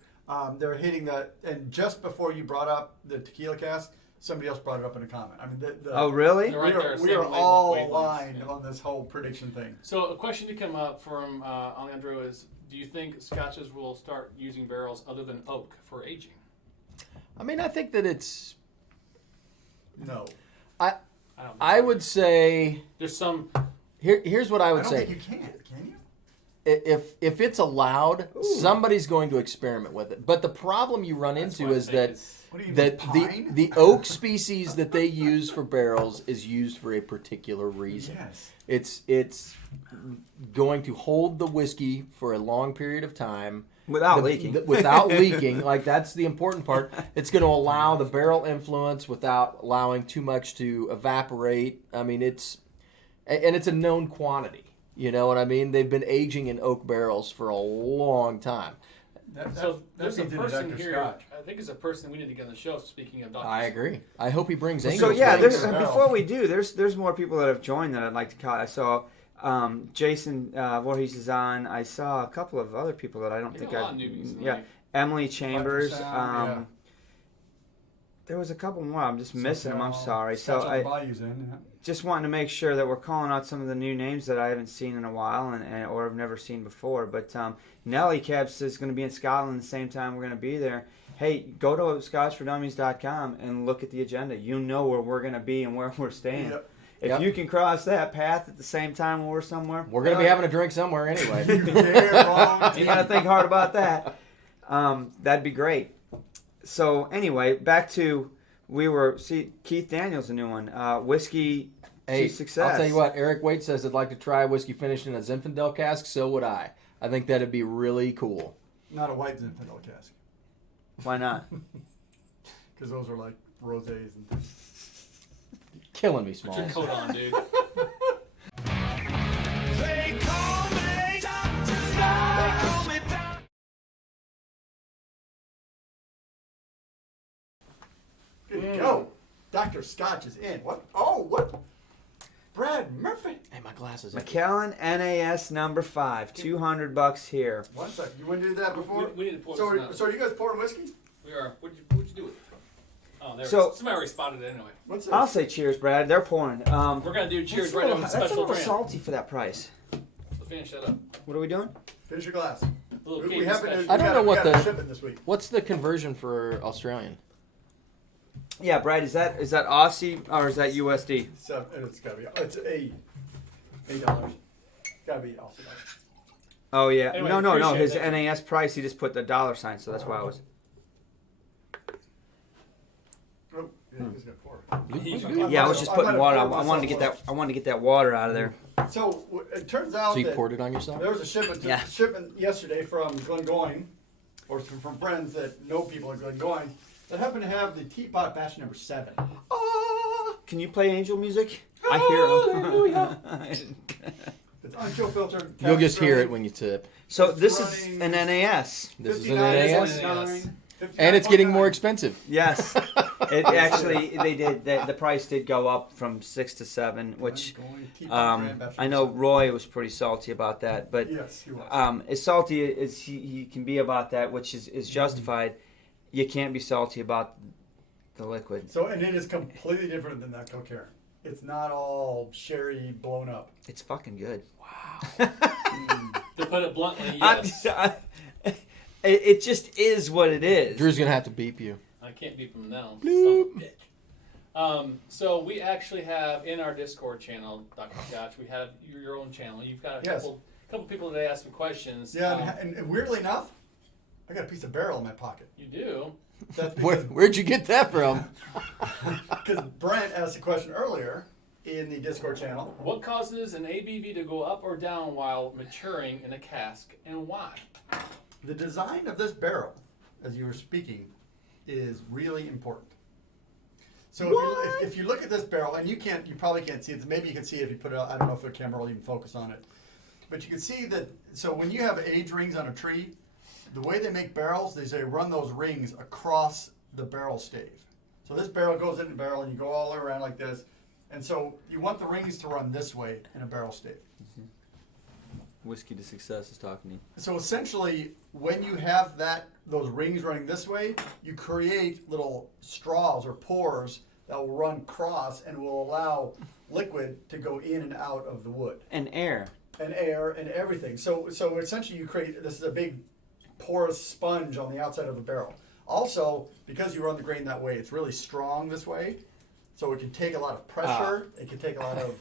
They're hitting that, and just before you brought up the tequila cask, somebody else brought it up in a comment. I mean, Oh, really? They're right there, we same are all wavelengths, aligned yeah. on this whole prediction thing. So a question to come up from Alejandro is, do you think Scotches will start using barrels other than oak for aging? I mean, I think that it's. No, I don't think I so. would say There's some. here's what I I would don't say. think you can. Can you? If it's allowed, somebody's going to experiment with it. But the problem you run That's into what I is think that is- What do you that mean, pine? the oak species that they use for barrels is used for a particular reason. Yes. It's going to hold the whiskey for a long period of time Without leaking. without leaking. Like, that's the important part. It's going to allow the barrel influence without allowing too much to evaporate. I mean, it's a known quantity. You know what I mean? They've been aging in oak barrels for a long time. So there's a feeds into person Dr. here. Scotch. I think it's a person we need to get on the show. Speaking of doctors, I agree. I hope he brings Angels. So yeah, Wings. there's, before we do, there's more people that have joined that I'd like to call. I saw Jason Voorhees is on. I saw a couple of other people that I don't You think got a I. lot of newbies, Yeah, right? Emily Chambers. 5%, yeah. There was a couple more. I'm just missing them. I'm sorry. So Scotch on I the Bayou's in. Yeah. just wanting to make sure that we're calling out some of the new names that I haven't seen in a while and or have never seen before. But Nelly Cabs is going to be in Scotland the same time we're going to be there. Hey, go to scotchfordummies.com and look at the agenda. You know where we're going to be and where we're staying. Yep. If Yep. you can cross that path at the same time when we're somewhere, We're going to be having a drink somewhere anyway. You're dead wrong. you got to think hard about that. That'd be great. So anyway, back to Keith Daniels, a new one. Whiskey Hey, to Success. I'll tell you what, Eric Waite says I'd like to try whiskey finished in a Zinfandel cask. So would I. I think that'd be really cool. Not a white Zinfandel cask, Why not? because those are like rosés and things. Killing me, Put Smalls. your coat on, dude. They call me Dr. Scott. They call me Dr. Good to go. Dr. Scotch is in. What? Oh, what? Brad Murphy. Hey, my glasses. McKellen NAS number 5, $200 here. One second. You wouldn't do that before? We need to pour So, this out. so are you guys pouring whiskey? We are. What'd you do with it? Oh, there. So- Somebody already spotted it anyway. What's this? I'll say cheers, Brad. They're pouring. We're gonna do cheers That's a right little, over the that's a special little drink. salty for that price. So finish that up. What are we doing? Finish your glass. A little We Canadian haven't. special. We I don't got- know we what got the- shipping this week. What's the conversion for Australian? Yeah, Brad. Is that Aussie or is that USD? So it's gotta be. It's $8. Gotta be also. Oh yeah. Anyway, no. appreciate His that. NAS price. He just put the dollar sign, so that's why I was. Oh, yeah, he's gonna pour. Yeah, I was just putting water. I poured wanted to get that. I wanted to get that water out of there. So it turns out So you that poured it on yourself? there was a shipment Yeah. yesterday from Glengoyne, or from friends that know people at Glengoyne, that happened to have the teapot batch number 7. can you play angel music? I hear It's unchill filter. You'll just hear it when you tip. So It's this is running an NAS. This is an 59.9, NAS. And it's getting more expensive. Yes. It actually, they did. The price did go up from 6 to 7, which I know Roy was pretty salty about that. But Yes, he was. as salty as he can be about that, which is justified, you can't be salty about the liquid. So, and it is completely different than that Kilkerran. It's not all sherry blown up. It's fucking good. To put it bluntly, yes. It just is what it is. Drew's going to have to beep you. I can't beat them now. Son of a bitch. So we actually have in our Discord channel, Dr. Scotch, we have your own channel. You've got a Yes. couple people that ask some questions. Yeah, and weirdly enough, I got a piece of barrel in my pocket. You do. That's Where'd you get that from? because Brent asked a question earlier in the Discord channel. What causes an ABV to go up or down while maturing in a cask, and why? The design of this barrel, as you were speaking, is really important. So if you look at this barrel, and you probably can't see it. Maybe you can see it if you put it out. I don't know if the camera will even focus on it. But you can see that, so when you have age rings on a tree, the way they make barrels is they run those rings across the barrel stave. So this barrel goes in the barrel and you go all the way around like this. And so you want the rings to run this way in a barrel stave. Whiskey to Success is talking to you. So essentially, when you have those rings running this way, you create little straws or pores that will run cross and will allow liquid to go in and out of the wood. And air. And air and everything. So essentially you create, this is a big porous sponge on the outside of a barrel. Also, because you run the grain that way, it's really strong this way. So it can take a lot of pressure. It can take a lot of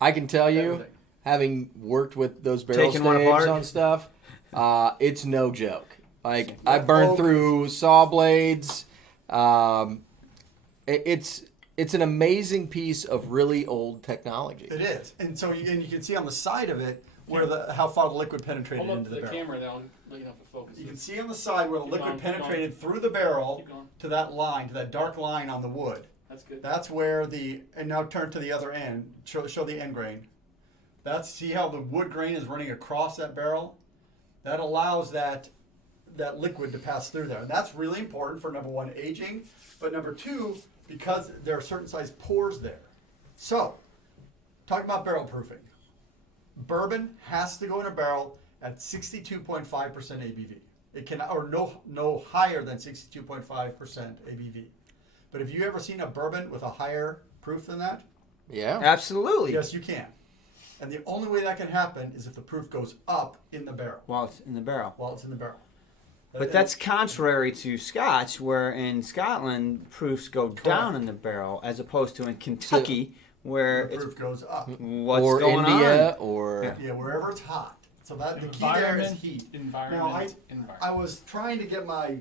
I can tell you, everything. having worked with those barrel Taking one staves apart? on stuff, it's no joke. Like, Yeah. I burned through saw blades. It's an amazing piece of really old technology. It is. And so you can see on the side of it where how far the liquid penetrated Hold up into to the the barrel. camera, then I'll let you know if it focuses. You can see on the side where the Keep liquid going, keep penetrated through the barrel Keep going. to that line, to that dark line on the wood. That's good. That's where and now turn to the other end, show the end grain. See how the wood grain is running across that barrel? That allows that liquid to pass through there. And that's really important for, number one, aging, but number two, because there are certain size pores there. So, talking about barrel proofing. Bourbon has to go in a barrel at 62.5% ABV. It can, or no higher than 62.5% ABV. But have you ever seen a bourbon with a higher proof than that? Yeah. Absolutely. Yes, you can. And the only way that can happen is if the proof goes up in the barrel While it's in the barrel. while it's in the barrel. But that's contrary to Scotch, where in Scotland proofs go down in the barrel, as opposed to in Kentucky, where the it's proof goes up. what's or going India, on. or Yeah, wherever it's hot. So that the key there is heat. Environment. I was trying to get my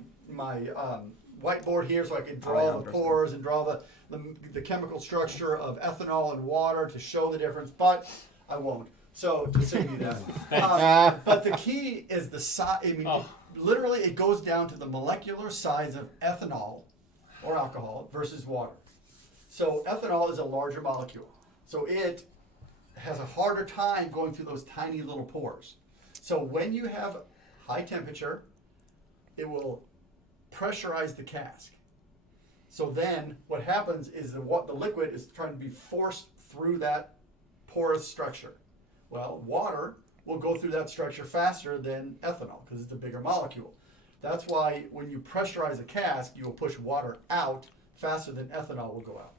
whiteboard here so I could draw the pores and draw the chemical structure of ethanol and water to show the difference, but I won't. So to save you that. But the key is the size. I mean, literally, it goes down to the molecular size of ethanol or alcohol versus water. So ethanol is a larger molecule. So it has a harder time going through those tiny little pores. So when you have high temperature, it will pressurize the cask. So then what happens is the liquid is trying to be forced through that porous structure. Well, water will go through that structure faster than ethanol because it's a bigger molecule. That's why when you pressurize a cask, you will push water out faster than ethanol will go out.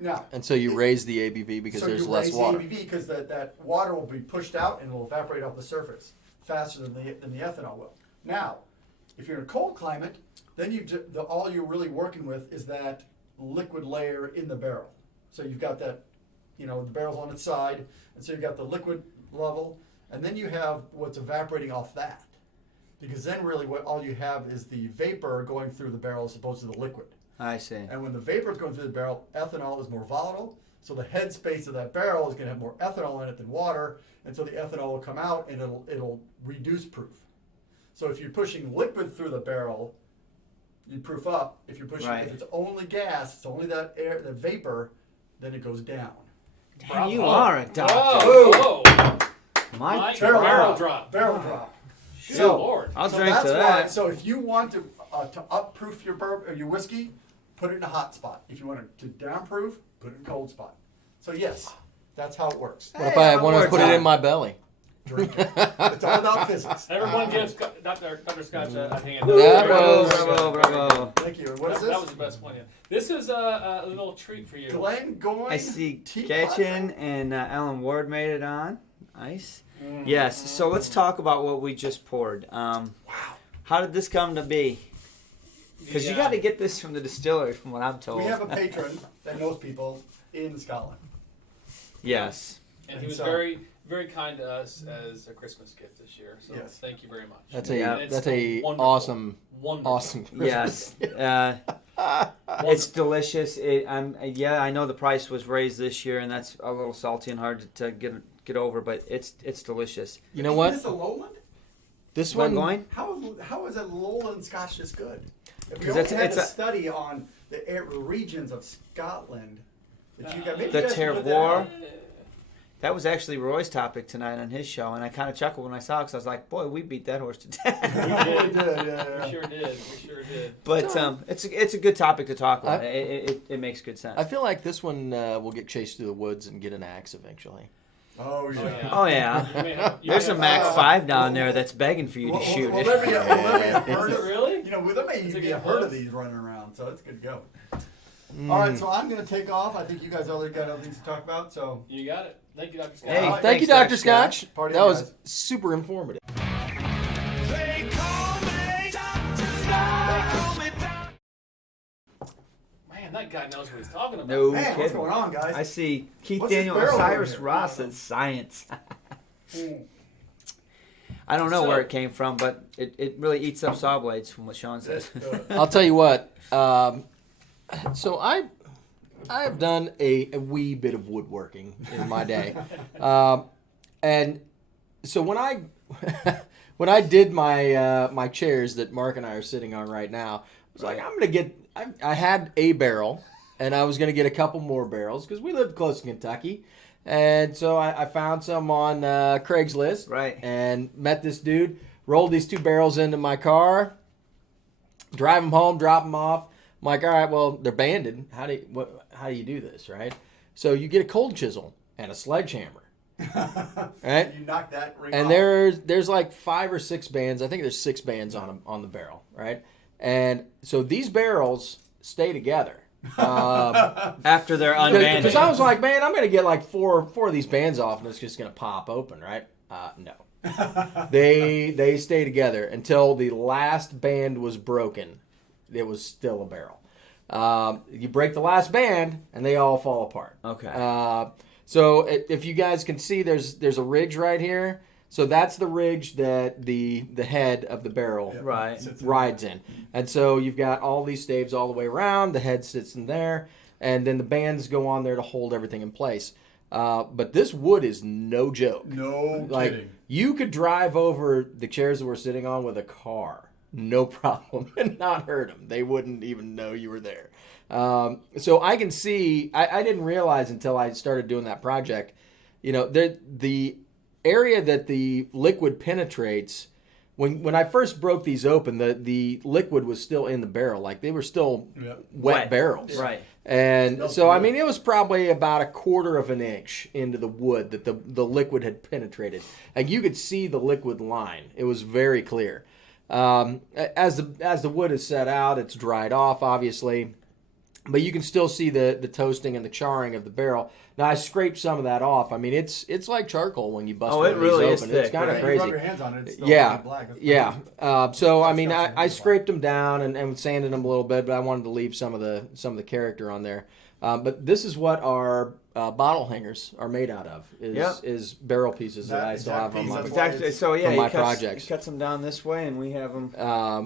Now, and so you raise the ABV because there's less water. So you raise the ABV because that water will be pushed out and it will evaporate off the surface faster than the ethanol will. Now, if you're in a cold climate, then all you're really working with is that liquid layer in the barrel. So you've got that, the barrel's on its side, and so you've got the liquid level, and then you have what's evaporating off that. Because then really all you have is the vapor going through the barrel as opposed to the liquid. I see. And when the vapor is going through the barrel, ethanol is more volatile, so the head space of that barrel is going to have more ethanol in it than water, and so the ethanol will come out and it'll reduce proof. So if you're pushing liquid through the barrel, you proof up. If you're pushing, if it's only gas, it's only that air, the vapor, then it goes down. Damn, you are a doctor. Whoa, whoa. My Barrel drop. Barrel drop. Good So- Lord. I'll So drink that's to why. that. So if you want to upproof your your whiskey, put it in a hot spot. If you want it to downproof, put it in a cold spot. So yes, that's how it works. What if I want to put it in my belly? Drink it. It's all about physics. Everyone gives Dr. Scotch a hand. That Bravo, was- bravo, bravo. Thank you. What is That this? was the best one. Yeah. This is a little treat for you. Glen Goyne. I see teapot. Ketchen and Alan Ward made it on. Nice. Mm. Yes. So let's talk about what we just poured. Wow. How did this come to be? Because you got to get this from the distillery, from what I'm told. We have a patron that knows people in Scotland. Yes. And he was So- very, very kind to us as a Christmas gift this year. So Yes. thank you very much. That's Yeah. a It's that's a wonderful. Wonderful. awesome. Yes. It's delicious. I know the price was raised this year, and that's a little salty and hard to get over, but it's delicious. You know Isn't what? this a lowland? This Glen one. Goyne? How is a lowland Scotch this good? If we 'Cause only it's- had it's a a- study on the regions of Scotland that you got, maybe The you guys can put that terroir? out. That was actually Roy's topic tonight on his show, and I kind of chuckled when I saw it because I was like, "Boy, we beat that horse to We death." did. Yeah. We sure did. We sure did. But it's a good topic to talk about. I- It makes good sense. I feel like this one will get chased through the woods and get an axe eventually. Oh yeah. yeah. Oh yeah, You may have- you there's may a have- Mac 5 down there that's begging for you to shoot well, it. there may be a Is herd it of, really? you know, there may Is it be a getting herd of close? these running around, so it's good to go. Mm. All right, so I'm going to take off. I think you guys already got other things to talk about, so You got it. Thank you, Dr. Scott. Hey, Thank you, thanks, Dr. Scott. Scotch. Party That on, was guys. super informative. They call me Dr. Scott. They call me Dr. Man, that guy knows what he's talking about. No man, what's kidding. going on, guys? I see Keith What's this Daniel barrel Cyrus over here? Ross said science. Mm. I don't know So- where it came from, but it really eats up saw blades from what Sean says. I'll tell you what. So I have done a wee bit of woodworking in my day, and so when I when I did my chairs that Mark and I are sitting on right now, I was like, I'm gonna get. I had a barrel, and I was gonna get a couple more barrels because we lived close to Kentucky. And so I found some on Craigslist, Right. and met this dude, rolled these 2 barrels into my car, drive them home, drop them off. I'm like, all right, well, they're banded. How do you do this, right? So you get a cold chisel and a sledgehammer, right? You knocked that ring And off. there's like 5 or 6 bands. I think there's 6 bands on the barrel, right? And so these barrels stay together. After they're unbanded. Because I was like, man, I'm gonna get like four of these bands off, and it's just gonna pop open, right? No, they stay together until the last band was broken. It was still a barrel. You break the last band, and they all fall apart. Okay. So if you guys can see, there's a ridge right here. So that's the ridge that the head of the barrel Right. Sits in rides in. And so you've got all these staves all the way around. The head sits in there, and then the bands go on there to hold everything in place. But this wood is no joke. No Like, kidding. you could drive over the chairs that we're sitting on with a car, no problem, and not hurt them. They wouldn't even know you were there. So I can see, I didn't realize until I started doing that project, you know, the area that the liquid penetrates, when I first broke these open, the liquid was still in the barrel. Like, they were still Yep. wet barrels. Right. And Smells so, I good. mean, it was probably about a quarter of an inch into the wood that the liquid had penetrated. And you could see the liquid line. It was very clear. As the wood is set out, it's dried off, obviously. But you can still see the toasting and the charring of the barrel. Now, I scraped some of that off. I mean, it's like charcoal when you bust Oh, one it of these really open. is It's thick, kind of right. You crazy. rub your hands on it, it's still Yeah, black. It's yeah. pretty- So I mean, Stuff's I in scraped them down and sanded them a little bit, but I wanted to leave some of the character on there. But this is what our bottle hangers are made out of. Is barrel pieces that That I still exact have on piece, my. that's Exactly. So yeah, From he my cuts, projects. he cuts them down this way, and we have them.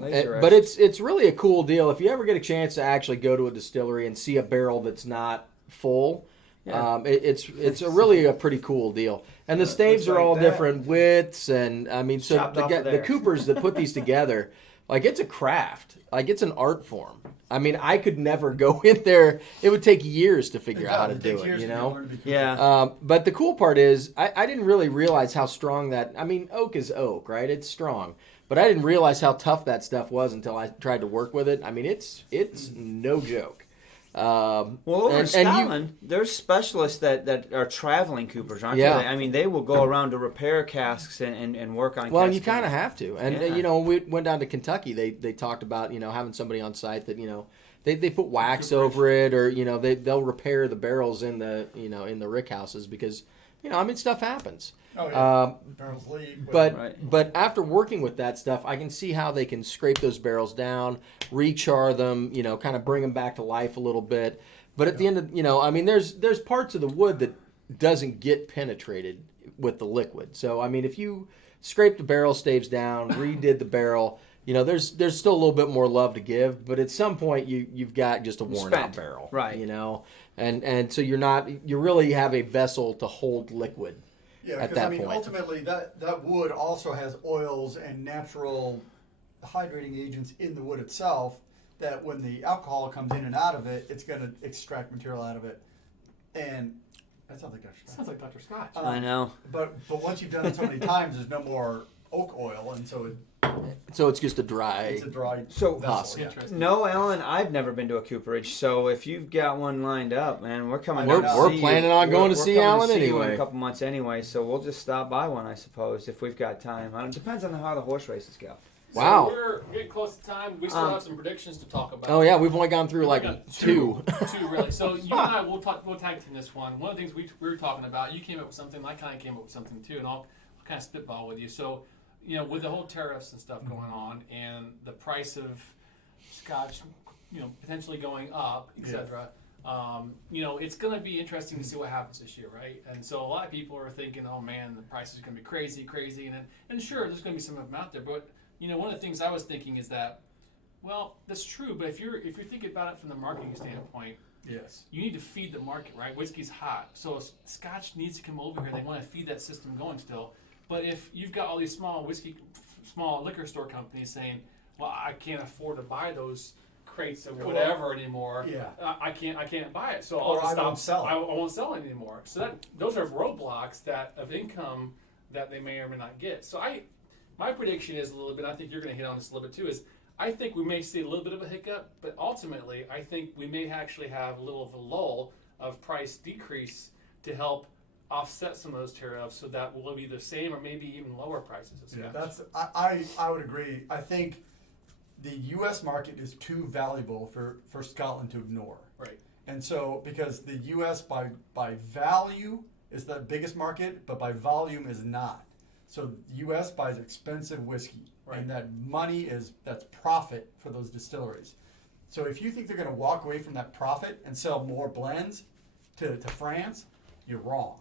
Laser But etched. it's really a cool deal if you ever get a chance to actually go to a distillery and see a barrel that's not full. Yeah. It's really a pretty cool deal, and the staves looks are all like that. different widths, and I mean, so Chopped off of the there. Coopers that put these together, Like, it's a craft. Like, it's an art form. I mean, I could never go in there. It would take years to figure out how to do it, you know? Yeah. But the cool part is, I didn't really realize how strong that. I mean, oak is oak, right? It's strong, but I didn't realize how tough that stuff was until I tried to work with it. I mean, it's no joke. Well, over in Scotland, there's specialists that are traveling coopers, aren't they? I mean, they will go around to repair casks and work on. Well, casks. you kind of have to, and you know, we went down to Kentucky. They talked about having somebody on site that they put wax over it, or they'll repair the barrels in the rick houses because I mean, stuff happens. Oh, yeah. Barrels leak. But after working with that stuff, I can see how they can scrape those barrels down, rechar them, kind of bring them back to life a little bit. But at the end of, I mean, there's parts of the wood that doesn't get penetrated with the liquid. So, I mean, if you scrape the barrel staves down, redid the barrel, there's still a little bit more love to give. But at some point, you've got just a worn out barrel, right? And so you really have a vessel to hold liquid. Yeah, because I mean, ultimately, that wood also has oils and natural hydrating agents in the wood itself. That when the alcohol comes in and out of it, it's going to extract material out of it. And that sounds like Dr. Scotch. Sounds like Dr. Scotch. I know. But once you've done it so many times, there's no more oak oil, and so it's just a dry. It's a dry So vessel. Yeah. No, Alan, I've never been to a cooperage. So if you've got one lined up, man, we're coming. We're planning on going to see Alan anyway. In a couple months anyway, so we'll just stop by one, I suppose, if we've got time. It depends on how the horse races go. Wow. So we're getting close to time. We still have some predictions to talk about. Oh yeah, we've only gone through like two. Two really. So you and I we'll tag team this one. One of the things we were talking about, you came up with something, I kind of came up with something too, and I'll kind of spitball with you. So, with the whole tariffs and stuff going on, and the price of Scotch, potentially going up, etc. It's going to be interesting to see what happens this year, right? And so a lot of people are thinking, oh man, the price is going to be crazy, and sure, there's going to be some of them out there, but one of the things I was thinking is that, well, that's true, but if you're thinking about it from the marketing standpoint, yes, you need to feed the market, right? Whiskey's hot, so Scotch needs to come over here. They want to feed that system going still. But if you've got all these small liquor store companies saying, well, I can't afford to buy those crates of whatever anymore. Yeah. I can't buy it, so Or I'll just I won't stop. sell it. I won't sell it anymore. So those are roadblocks of income that they may or may not get. So my prediction is a little bit, I think you're going to hit on this a little bit too, is I think we may see a little bit of a hiccup, but ultimately I think we may actually have a little of a lull of price decrease to help offset some of those tariffs, so that will be the same or maybe even lower prices of Scotch. Yeah, I would agree. I think the U.S. market is too valuable for Scotland to ignore. Right. And so, because the U.S. by value is the biggest market, but by volume is not. So the U.S. buys expensive whiskey, Right. and that money that's profit for those distilleries. So if you think they're going to walk away from that profit and sell more blends to France, you're wrong.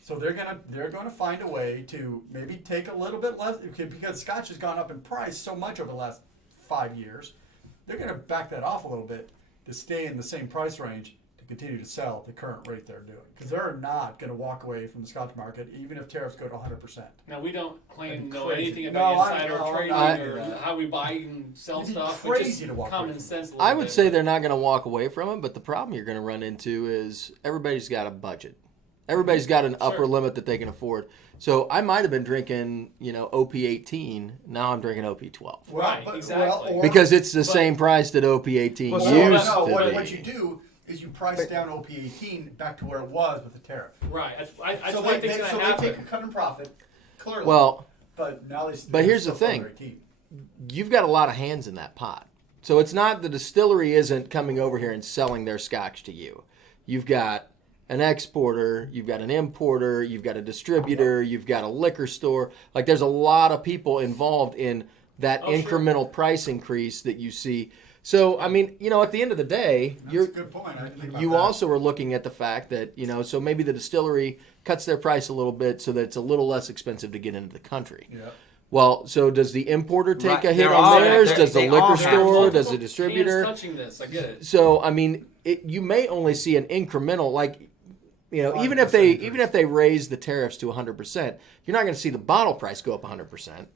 So they're gonna find a way to maybe take a little bit less, because Scotch has gone up in price so much over the last 5 years. They're gonna back that off a little bit to stay in the same price range to continue to sell at the current rate they're doing, because they're not gonna walk away from the Scotch market even if tariffs go to 100%. Now we don't claim That'd to be know crazy. anything about No, insider I trading don't or do that. how we buy and sell It'd be stuff. crazy but just to walk away common from sense. I would say they're not going to walk away from it, but the problem you're going to run into is everybody's got a budget. Everybody's got an upper limit that they can afford. So I might have been drinking, OP18. Now I'm drinking OP12 Right, exactly. because it's the same price that OP18 used to be. What you do is you price down OP18 back to where it was with the tariff. Right. That's what I So think they is going to happen. take a cut in profit, clearly. Well, but now but here's the thing. You've got a lot of hands in that pot. So it's not the distillery isn't coming over here and selling their Scotch to you. You've got an exporter, you've got an importer, you've got a distributor, you've got a liquor store. Like there's a lot of people involved in that incremental price increase that you see. So, I mean, at the end of the day, That's a good point. I didn't think about you that. also are looking at the fact that, so maybe the distillery cuts their price a little bit so that it's a little less expensive to get into the country. Yeah. Well, so does the importer take a hit They're on all- theirs? they're- Does the they all liquor have store? multiple Does the distributor? hands touching this. I get it. So, I mean, you may only see an incremental, like, even if 5% they raise the tariffs to 100%, you're not going to see the bottle price go up 100%.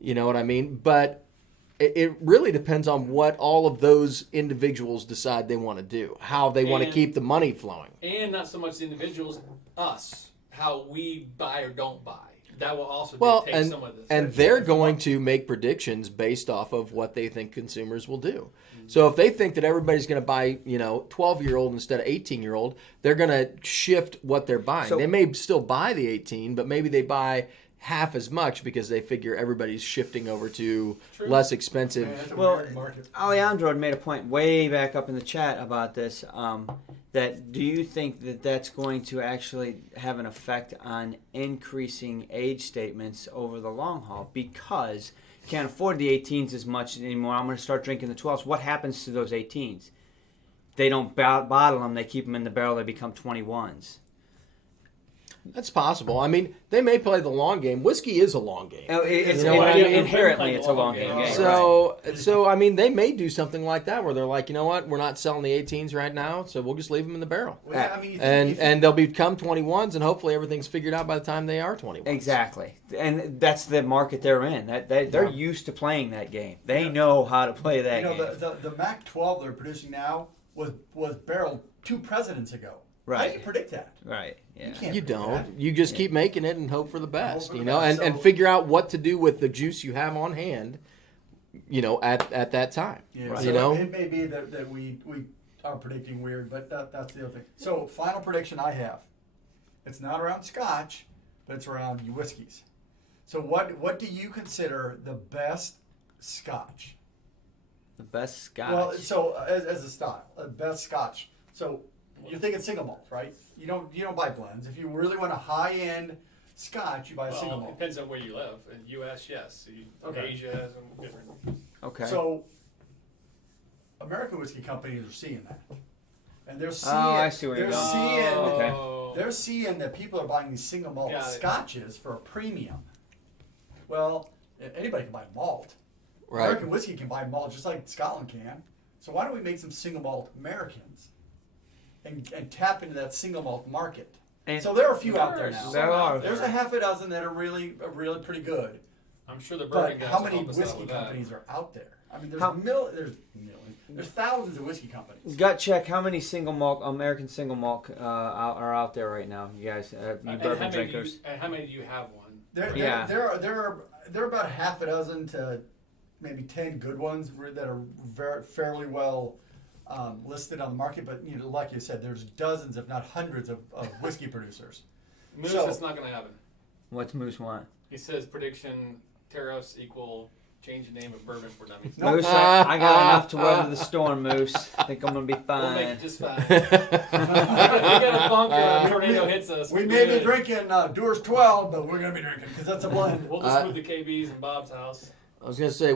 You know what I mean? But it really depends on what all of those individuals decide they want to do, how they want to And- keep the money flowing. And not so much the individuals, us, how we buy or don't buy. That will also Well, dictate and some of this. and they're going to make predictions based off of what they think consumers will do. So if they think that everybody's going to buy, 12-year-old instead of 18-year-old, they're going to shift what they're buying. So- They may still buy the 18, but maybe they buy half as much because they figure everybody's shifting over to True. less Man, expensive. that's a Well, weird market. Alejandro had made a point way back up in the chat about this. That do you think that that's going to actually have an effect on increasing age statements over the long haul? Because you can't afford the 18s as much anymore. I'm going to start drinking the 12s. What happens to those 18s? They don't bottle them. They keep them in the barrel. They become 21s. That's possible. I mean, they may play the long game. Whiskey is a long game. It's, You know what I mean? inherently, it's a long game. Right. So I mean, they may do something like that where they're like, you know what, we're not selling the 18s right now, so we'll just leave them in the barrel. Well, yeah, I mean, And they'll become 21s, and hopefully everything's figured out by the time they are 21. Exactly, and that's the market they're in. They're used to playing that game. They know how to play that game. the Mac 12 they're producing now was barreled 2 presidents ago. How Right. do you predict that? Right. Yeah. can't You predict don't. that. You just keep making it and hope for the best, for the you know, best. and So- figure out what to do with the juice you have on hand, at that time. Yeah, Right. so You know? it may be that we are predicting weird, but that's the other thing. So final prediction I have. It's not around Scotch, but it's around whiskeys. So what do you consider the best Scotch? The best Scotch. Well, so as a style, best Scotch. So you're thinking single malt, right? You don't buy blends. If you really want a high end Scotch, you buy a single Well, it malt. depends on where you live. In U.S., yes. Okay. Asia has some different. okay. So American whiskey companies are seeing that, and they're seeing. I see where you're they're going. seeing. Okay. They're seeing that people are buying these single malt Got it. scotches for a premium. Well, anybody can buy malt. Right. American whiskey can buy malt just like Scotland can. So why don't we make some single malt Americans and tap into that single malt market? And So there are a few out there There are now. some There are. There's a half a dozen that are really pretty good. I'm sure the bourbon But guys how will many help us out whiskey with that. companies are out there? I mean, How- there's thousands of whiskey companies. gut check. How many single malt American single malt are out there right now? You guys, you And how bourbon many drinkers. and how many do you have one? Yeah. There are about a half a dozen to maybe 10 good ones that are fairly well listed on the market. But like you said, there's dozens, if not hundreds, of whiskey producers. Moose, So- it's not going to happen. What's Moose want? He says prediction tariffs equal change the name of bourbon for dummies. No. Moose, I got enough to weather the storm. Moose, I think I'm gonna be We'll make fine. it just fine. we got a bunker. A tornado hits us. We we're may be good. drinking Dewar's 12, but we're going to be drinking because that's a blend. We'll just move the KBs in Bob's house. I was gonna say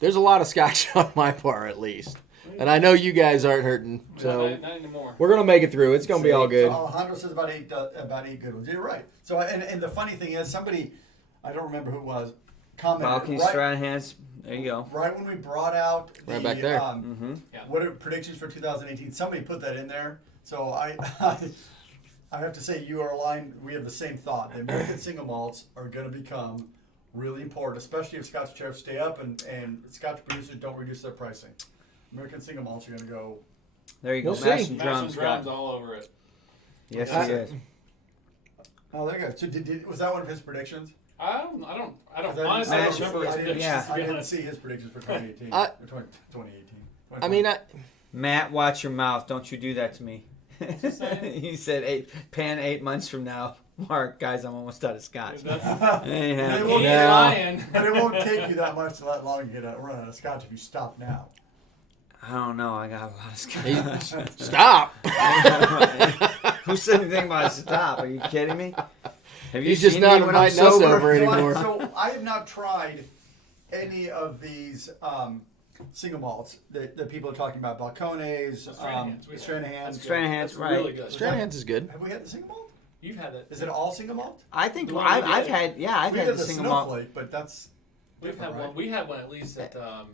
there's a lot of scotch on my bar at least, and I know you guys aren't hurting, so Not anymore. we're gonna make it through. It's gonna be all good. So Alejandro says about eight good ones. You're right. So and the funny thing is, somebody, I don't remember who it was, commented Balcony Stranahan's. There you go. right when we brought out the Right back there. Mm-hmm. what are predictions for 2018. Somebody put that in there. So I have to say you are aligned. We have the same thought. The American single malts are going to become really important, especially if Scotch tariffs stay up and Scotch producers don't reduce their pricing. American single malts are going to go. There you go. We'll see. Mash and Mash and drums, drums got. all over it. Yes, Yeah. he is. Oh, there you go. So was that one of his predictions? I don't 'Cause I honestly didn't- I don't remember his I didn't- predictions, Yeah. to I be didn't honest. see his predictions for 2018. I- or 2018. I mean, Matt, watch your mouth. Don't you do that to me. saying. He said 8 months from now. Mark, guys, I'm almost out of scotch. That's Ain't happening. won't- he's Yeah. lying. But it won't take you that much to that long to get a run out of Scotch if you stop now. I don't know. I got a lot of scotch. stop. Who said anything about stop? Are you kidding me? Have you He's just seen not me when I'm inviting us sober? over anymore. So I have not tried any of these single malts that people are talking about. Balcones, Stranahan's, we had. Stranahan's. That's Stranahan's, That's right. really good. Stranahan's is good. Have we had the single malt? You've had it. Is it all single malt? I think The one we I've did. had. Yeah, I've we had did the the single malt. snowflake, but that's We've different, had right? one. We had one at least at the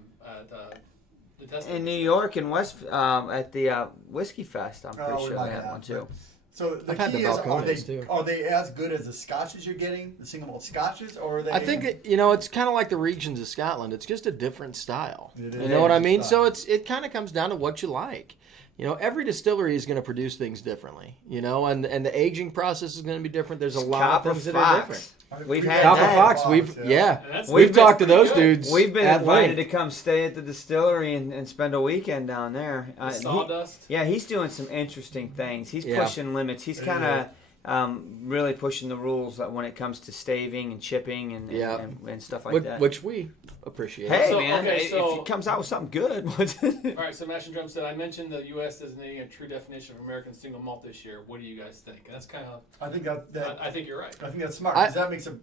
testing. In New York and West at the Whiskey Fest. I'm pretty Oh, we sure might they had have, one too. So the I've had key the is, Balcones, too. are they as good as the Scotches you're getting, the single malt Scotches, or are they? I think it's kind of like the regions of Scotland. It's just a different style. It You is know what I a mean? style. So it kind of comes down to what you like. Every distillery is going to produce things differently. And the aging process is going to be different. There's a lot Copper of things that are different. Fox. We've had Copper that. Fox, And that's- we've talked to pretty those good. dudes. We've been at invited length. to come stay at the distillery and spend a weekend down there. Sawdust. He's doing some interesting things. He's Yeah. pushing limits. He's kind of really pushing the rules when it comes to staving and chipping and stuff like that. Which we appreciate. Hey, So, man, okay, if so- he comes out with something good, All right, so Mash and Drum said, I mentioned the U.S. designating a true definition of American single malt this year. What do you guys think? And that's kind of, I think I think you're right. I think that's smart because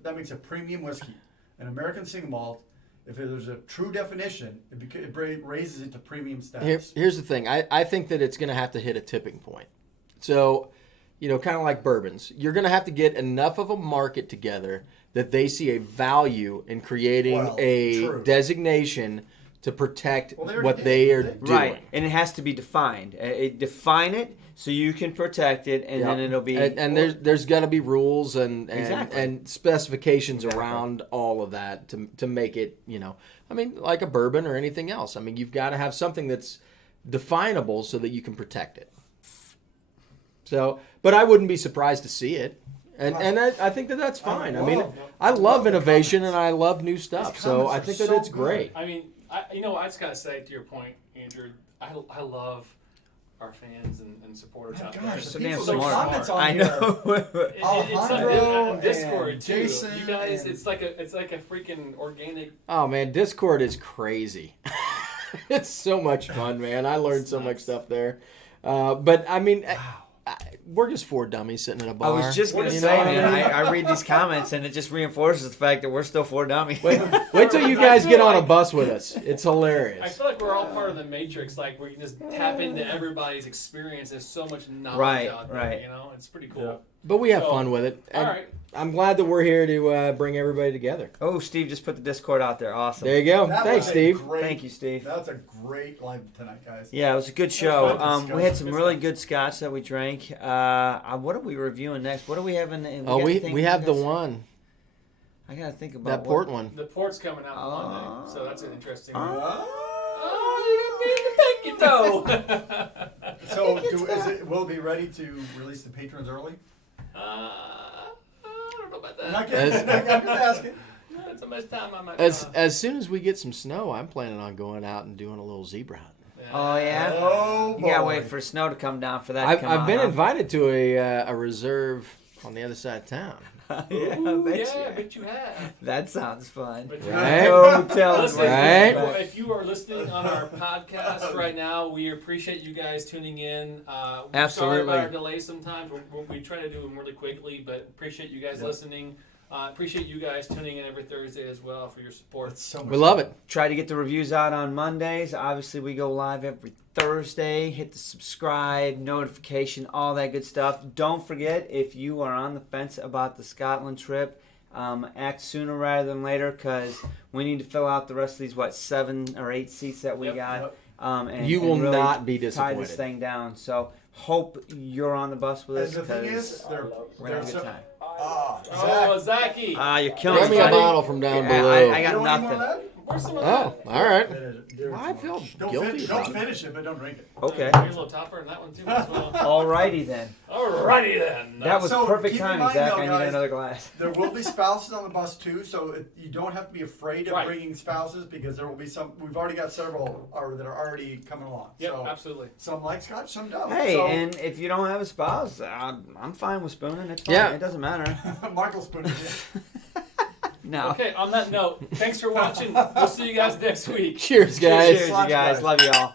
that makes a premium whiskey, an American single malt. If there's a true definition, it raises it to premium status. Here's the thing. I think that it's going to have to hit a tipping point. So, kind of like bourbons, you're going to have to get enough of a market together that they see a value in creating True. designation to protect Well, they already what did. they are They doing. did. right? And it has to be defined. Define it so you can protect it, and then it'll be. And there's got to be rules and Exactly. specifications Exactly. around all of that to make it, like a bourbon or anything else. I mean, you've got to have something that's definable so that you can protect it. So, but I wouldn't be surprised to see it. And I think that's fine. I mean, I love innovation and I love new stuff. His So comments I are think that so it's great. I mean, I just got to say, to your point, Andrew, I love our fans and supporters out there. Gosh, So the damn people, so the smart. comments on I here. know. It's Alejandro on Discord and too. Jason You guys, and- it's like a freaking organic. Oh man, Discord is crazy. It's so much fun, man. I learned so much nuts. stuff there. But I mean, we're just four dummies sitting in a I bar. was just going to What say, is man, that? I read these comments, and it just reinforces the fact that we're still four dummies. Wait till you guys get on a bus with us. It's I hilarious. feel like we're all part of the matrix. Like we can just tap into everybody's experience. There's so much knowledge Right, out there. right. It's pretty cool. Yeah. But we have So, fun with it. All And right. I'm glad that we're here to bring everybody together. Oh, Steve just put the Discord out there. Awesome. There you go. That Thanks, was a Steve. great- Thank you, Steve. That's a great live tonight, guys. Yeah, it was a good show. fun We had some discussion. really good scotch that we drank. What are we reviewing next? What are we having? Oh, we have the one, I gotta think about that port one. The port's coming out on Monday, so that's an interesting one. Oh, you toe. So, will it be ready to release the patrons early? I don't know about I'm that. not kidding. I'm just asking. That's how much time I might. As soon as we get some snow, I'm planning on going out and doing a little zebra hunt. Oh yeah. Oh, boy. You gotta wait for snow to come down for that. to come I've out, been huh? invited to a reserve on the other side of town. Yeah, I Ooh, bet yeah, you. I bet you have. That sounds fun. But you Right? have. No telling. Listen, Right? if you are listening on our podcast right now, we appreciate you guys tuning in. Sorry Absolutely. about our delay sometimes. We try to do them really quickly, but appreciate you guys listening. Appreciate you guys tuning in every Thursday as well for your support. It's so much We love it. Try to get the reviews out on Mondays. Obviously, we go live every Thursday. Hit the subscribe, notification, all that good stuff. Don't forget, if you are on the fence about the Scotland trip, act sooner rather than later, because we need to fill out the rest of these, 7 or 8 seats that we Yep, got. yep. And, You will and really not be tie this disappointed. thing down. So hope you're on the bus with us, And the thing because is, we're gonna have a there's good time. Oh, Zachy. You're killing Grab me me, a buddy. bottle from down Yeah, below. I You got don't want nothing. more of that? Where's some of Oh, that? all right. I Don't feel Don't, guilty don't about it. finish it, but don't drink it. Okay. Here's a little topper and that one too as well. Alrighty then. Alrighty then. That was So, perfect keep in timing, mind, Zach. though, I need guys, another glass. There will be spouses on the bus too, so you don't have to be afraid of Right. bringing spouses because there will be some. We've already got several that are already coming along. Yep, so absolutely. some like Scotch, some don't. Hey, so, and if you don't have a spouse, I'm fine with spooning. It's fine. Yeah. It doesn't matter. Michael Spoon. Yeah. No. Okay, on that note, thanks for watching. We'll see you guys next week. Cheers, guys. Cheers, you guys. Love you all.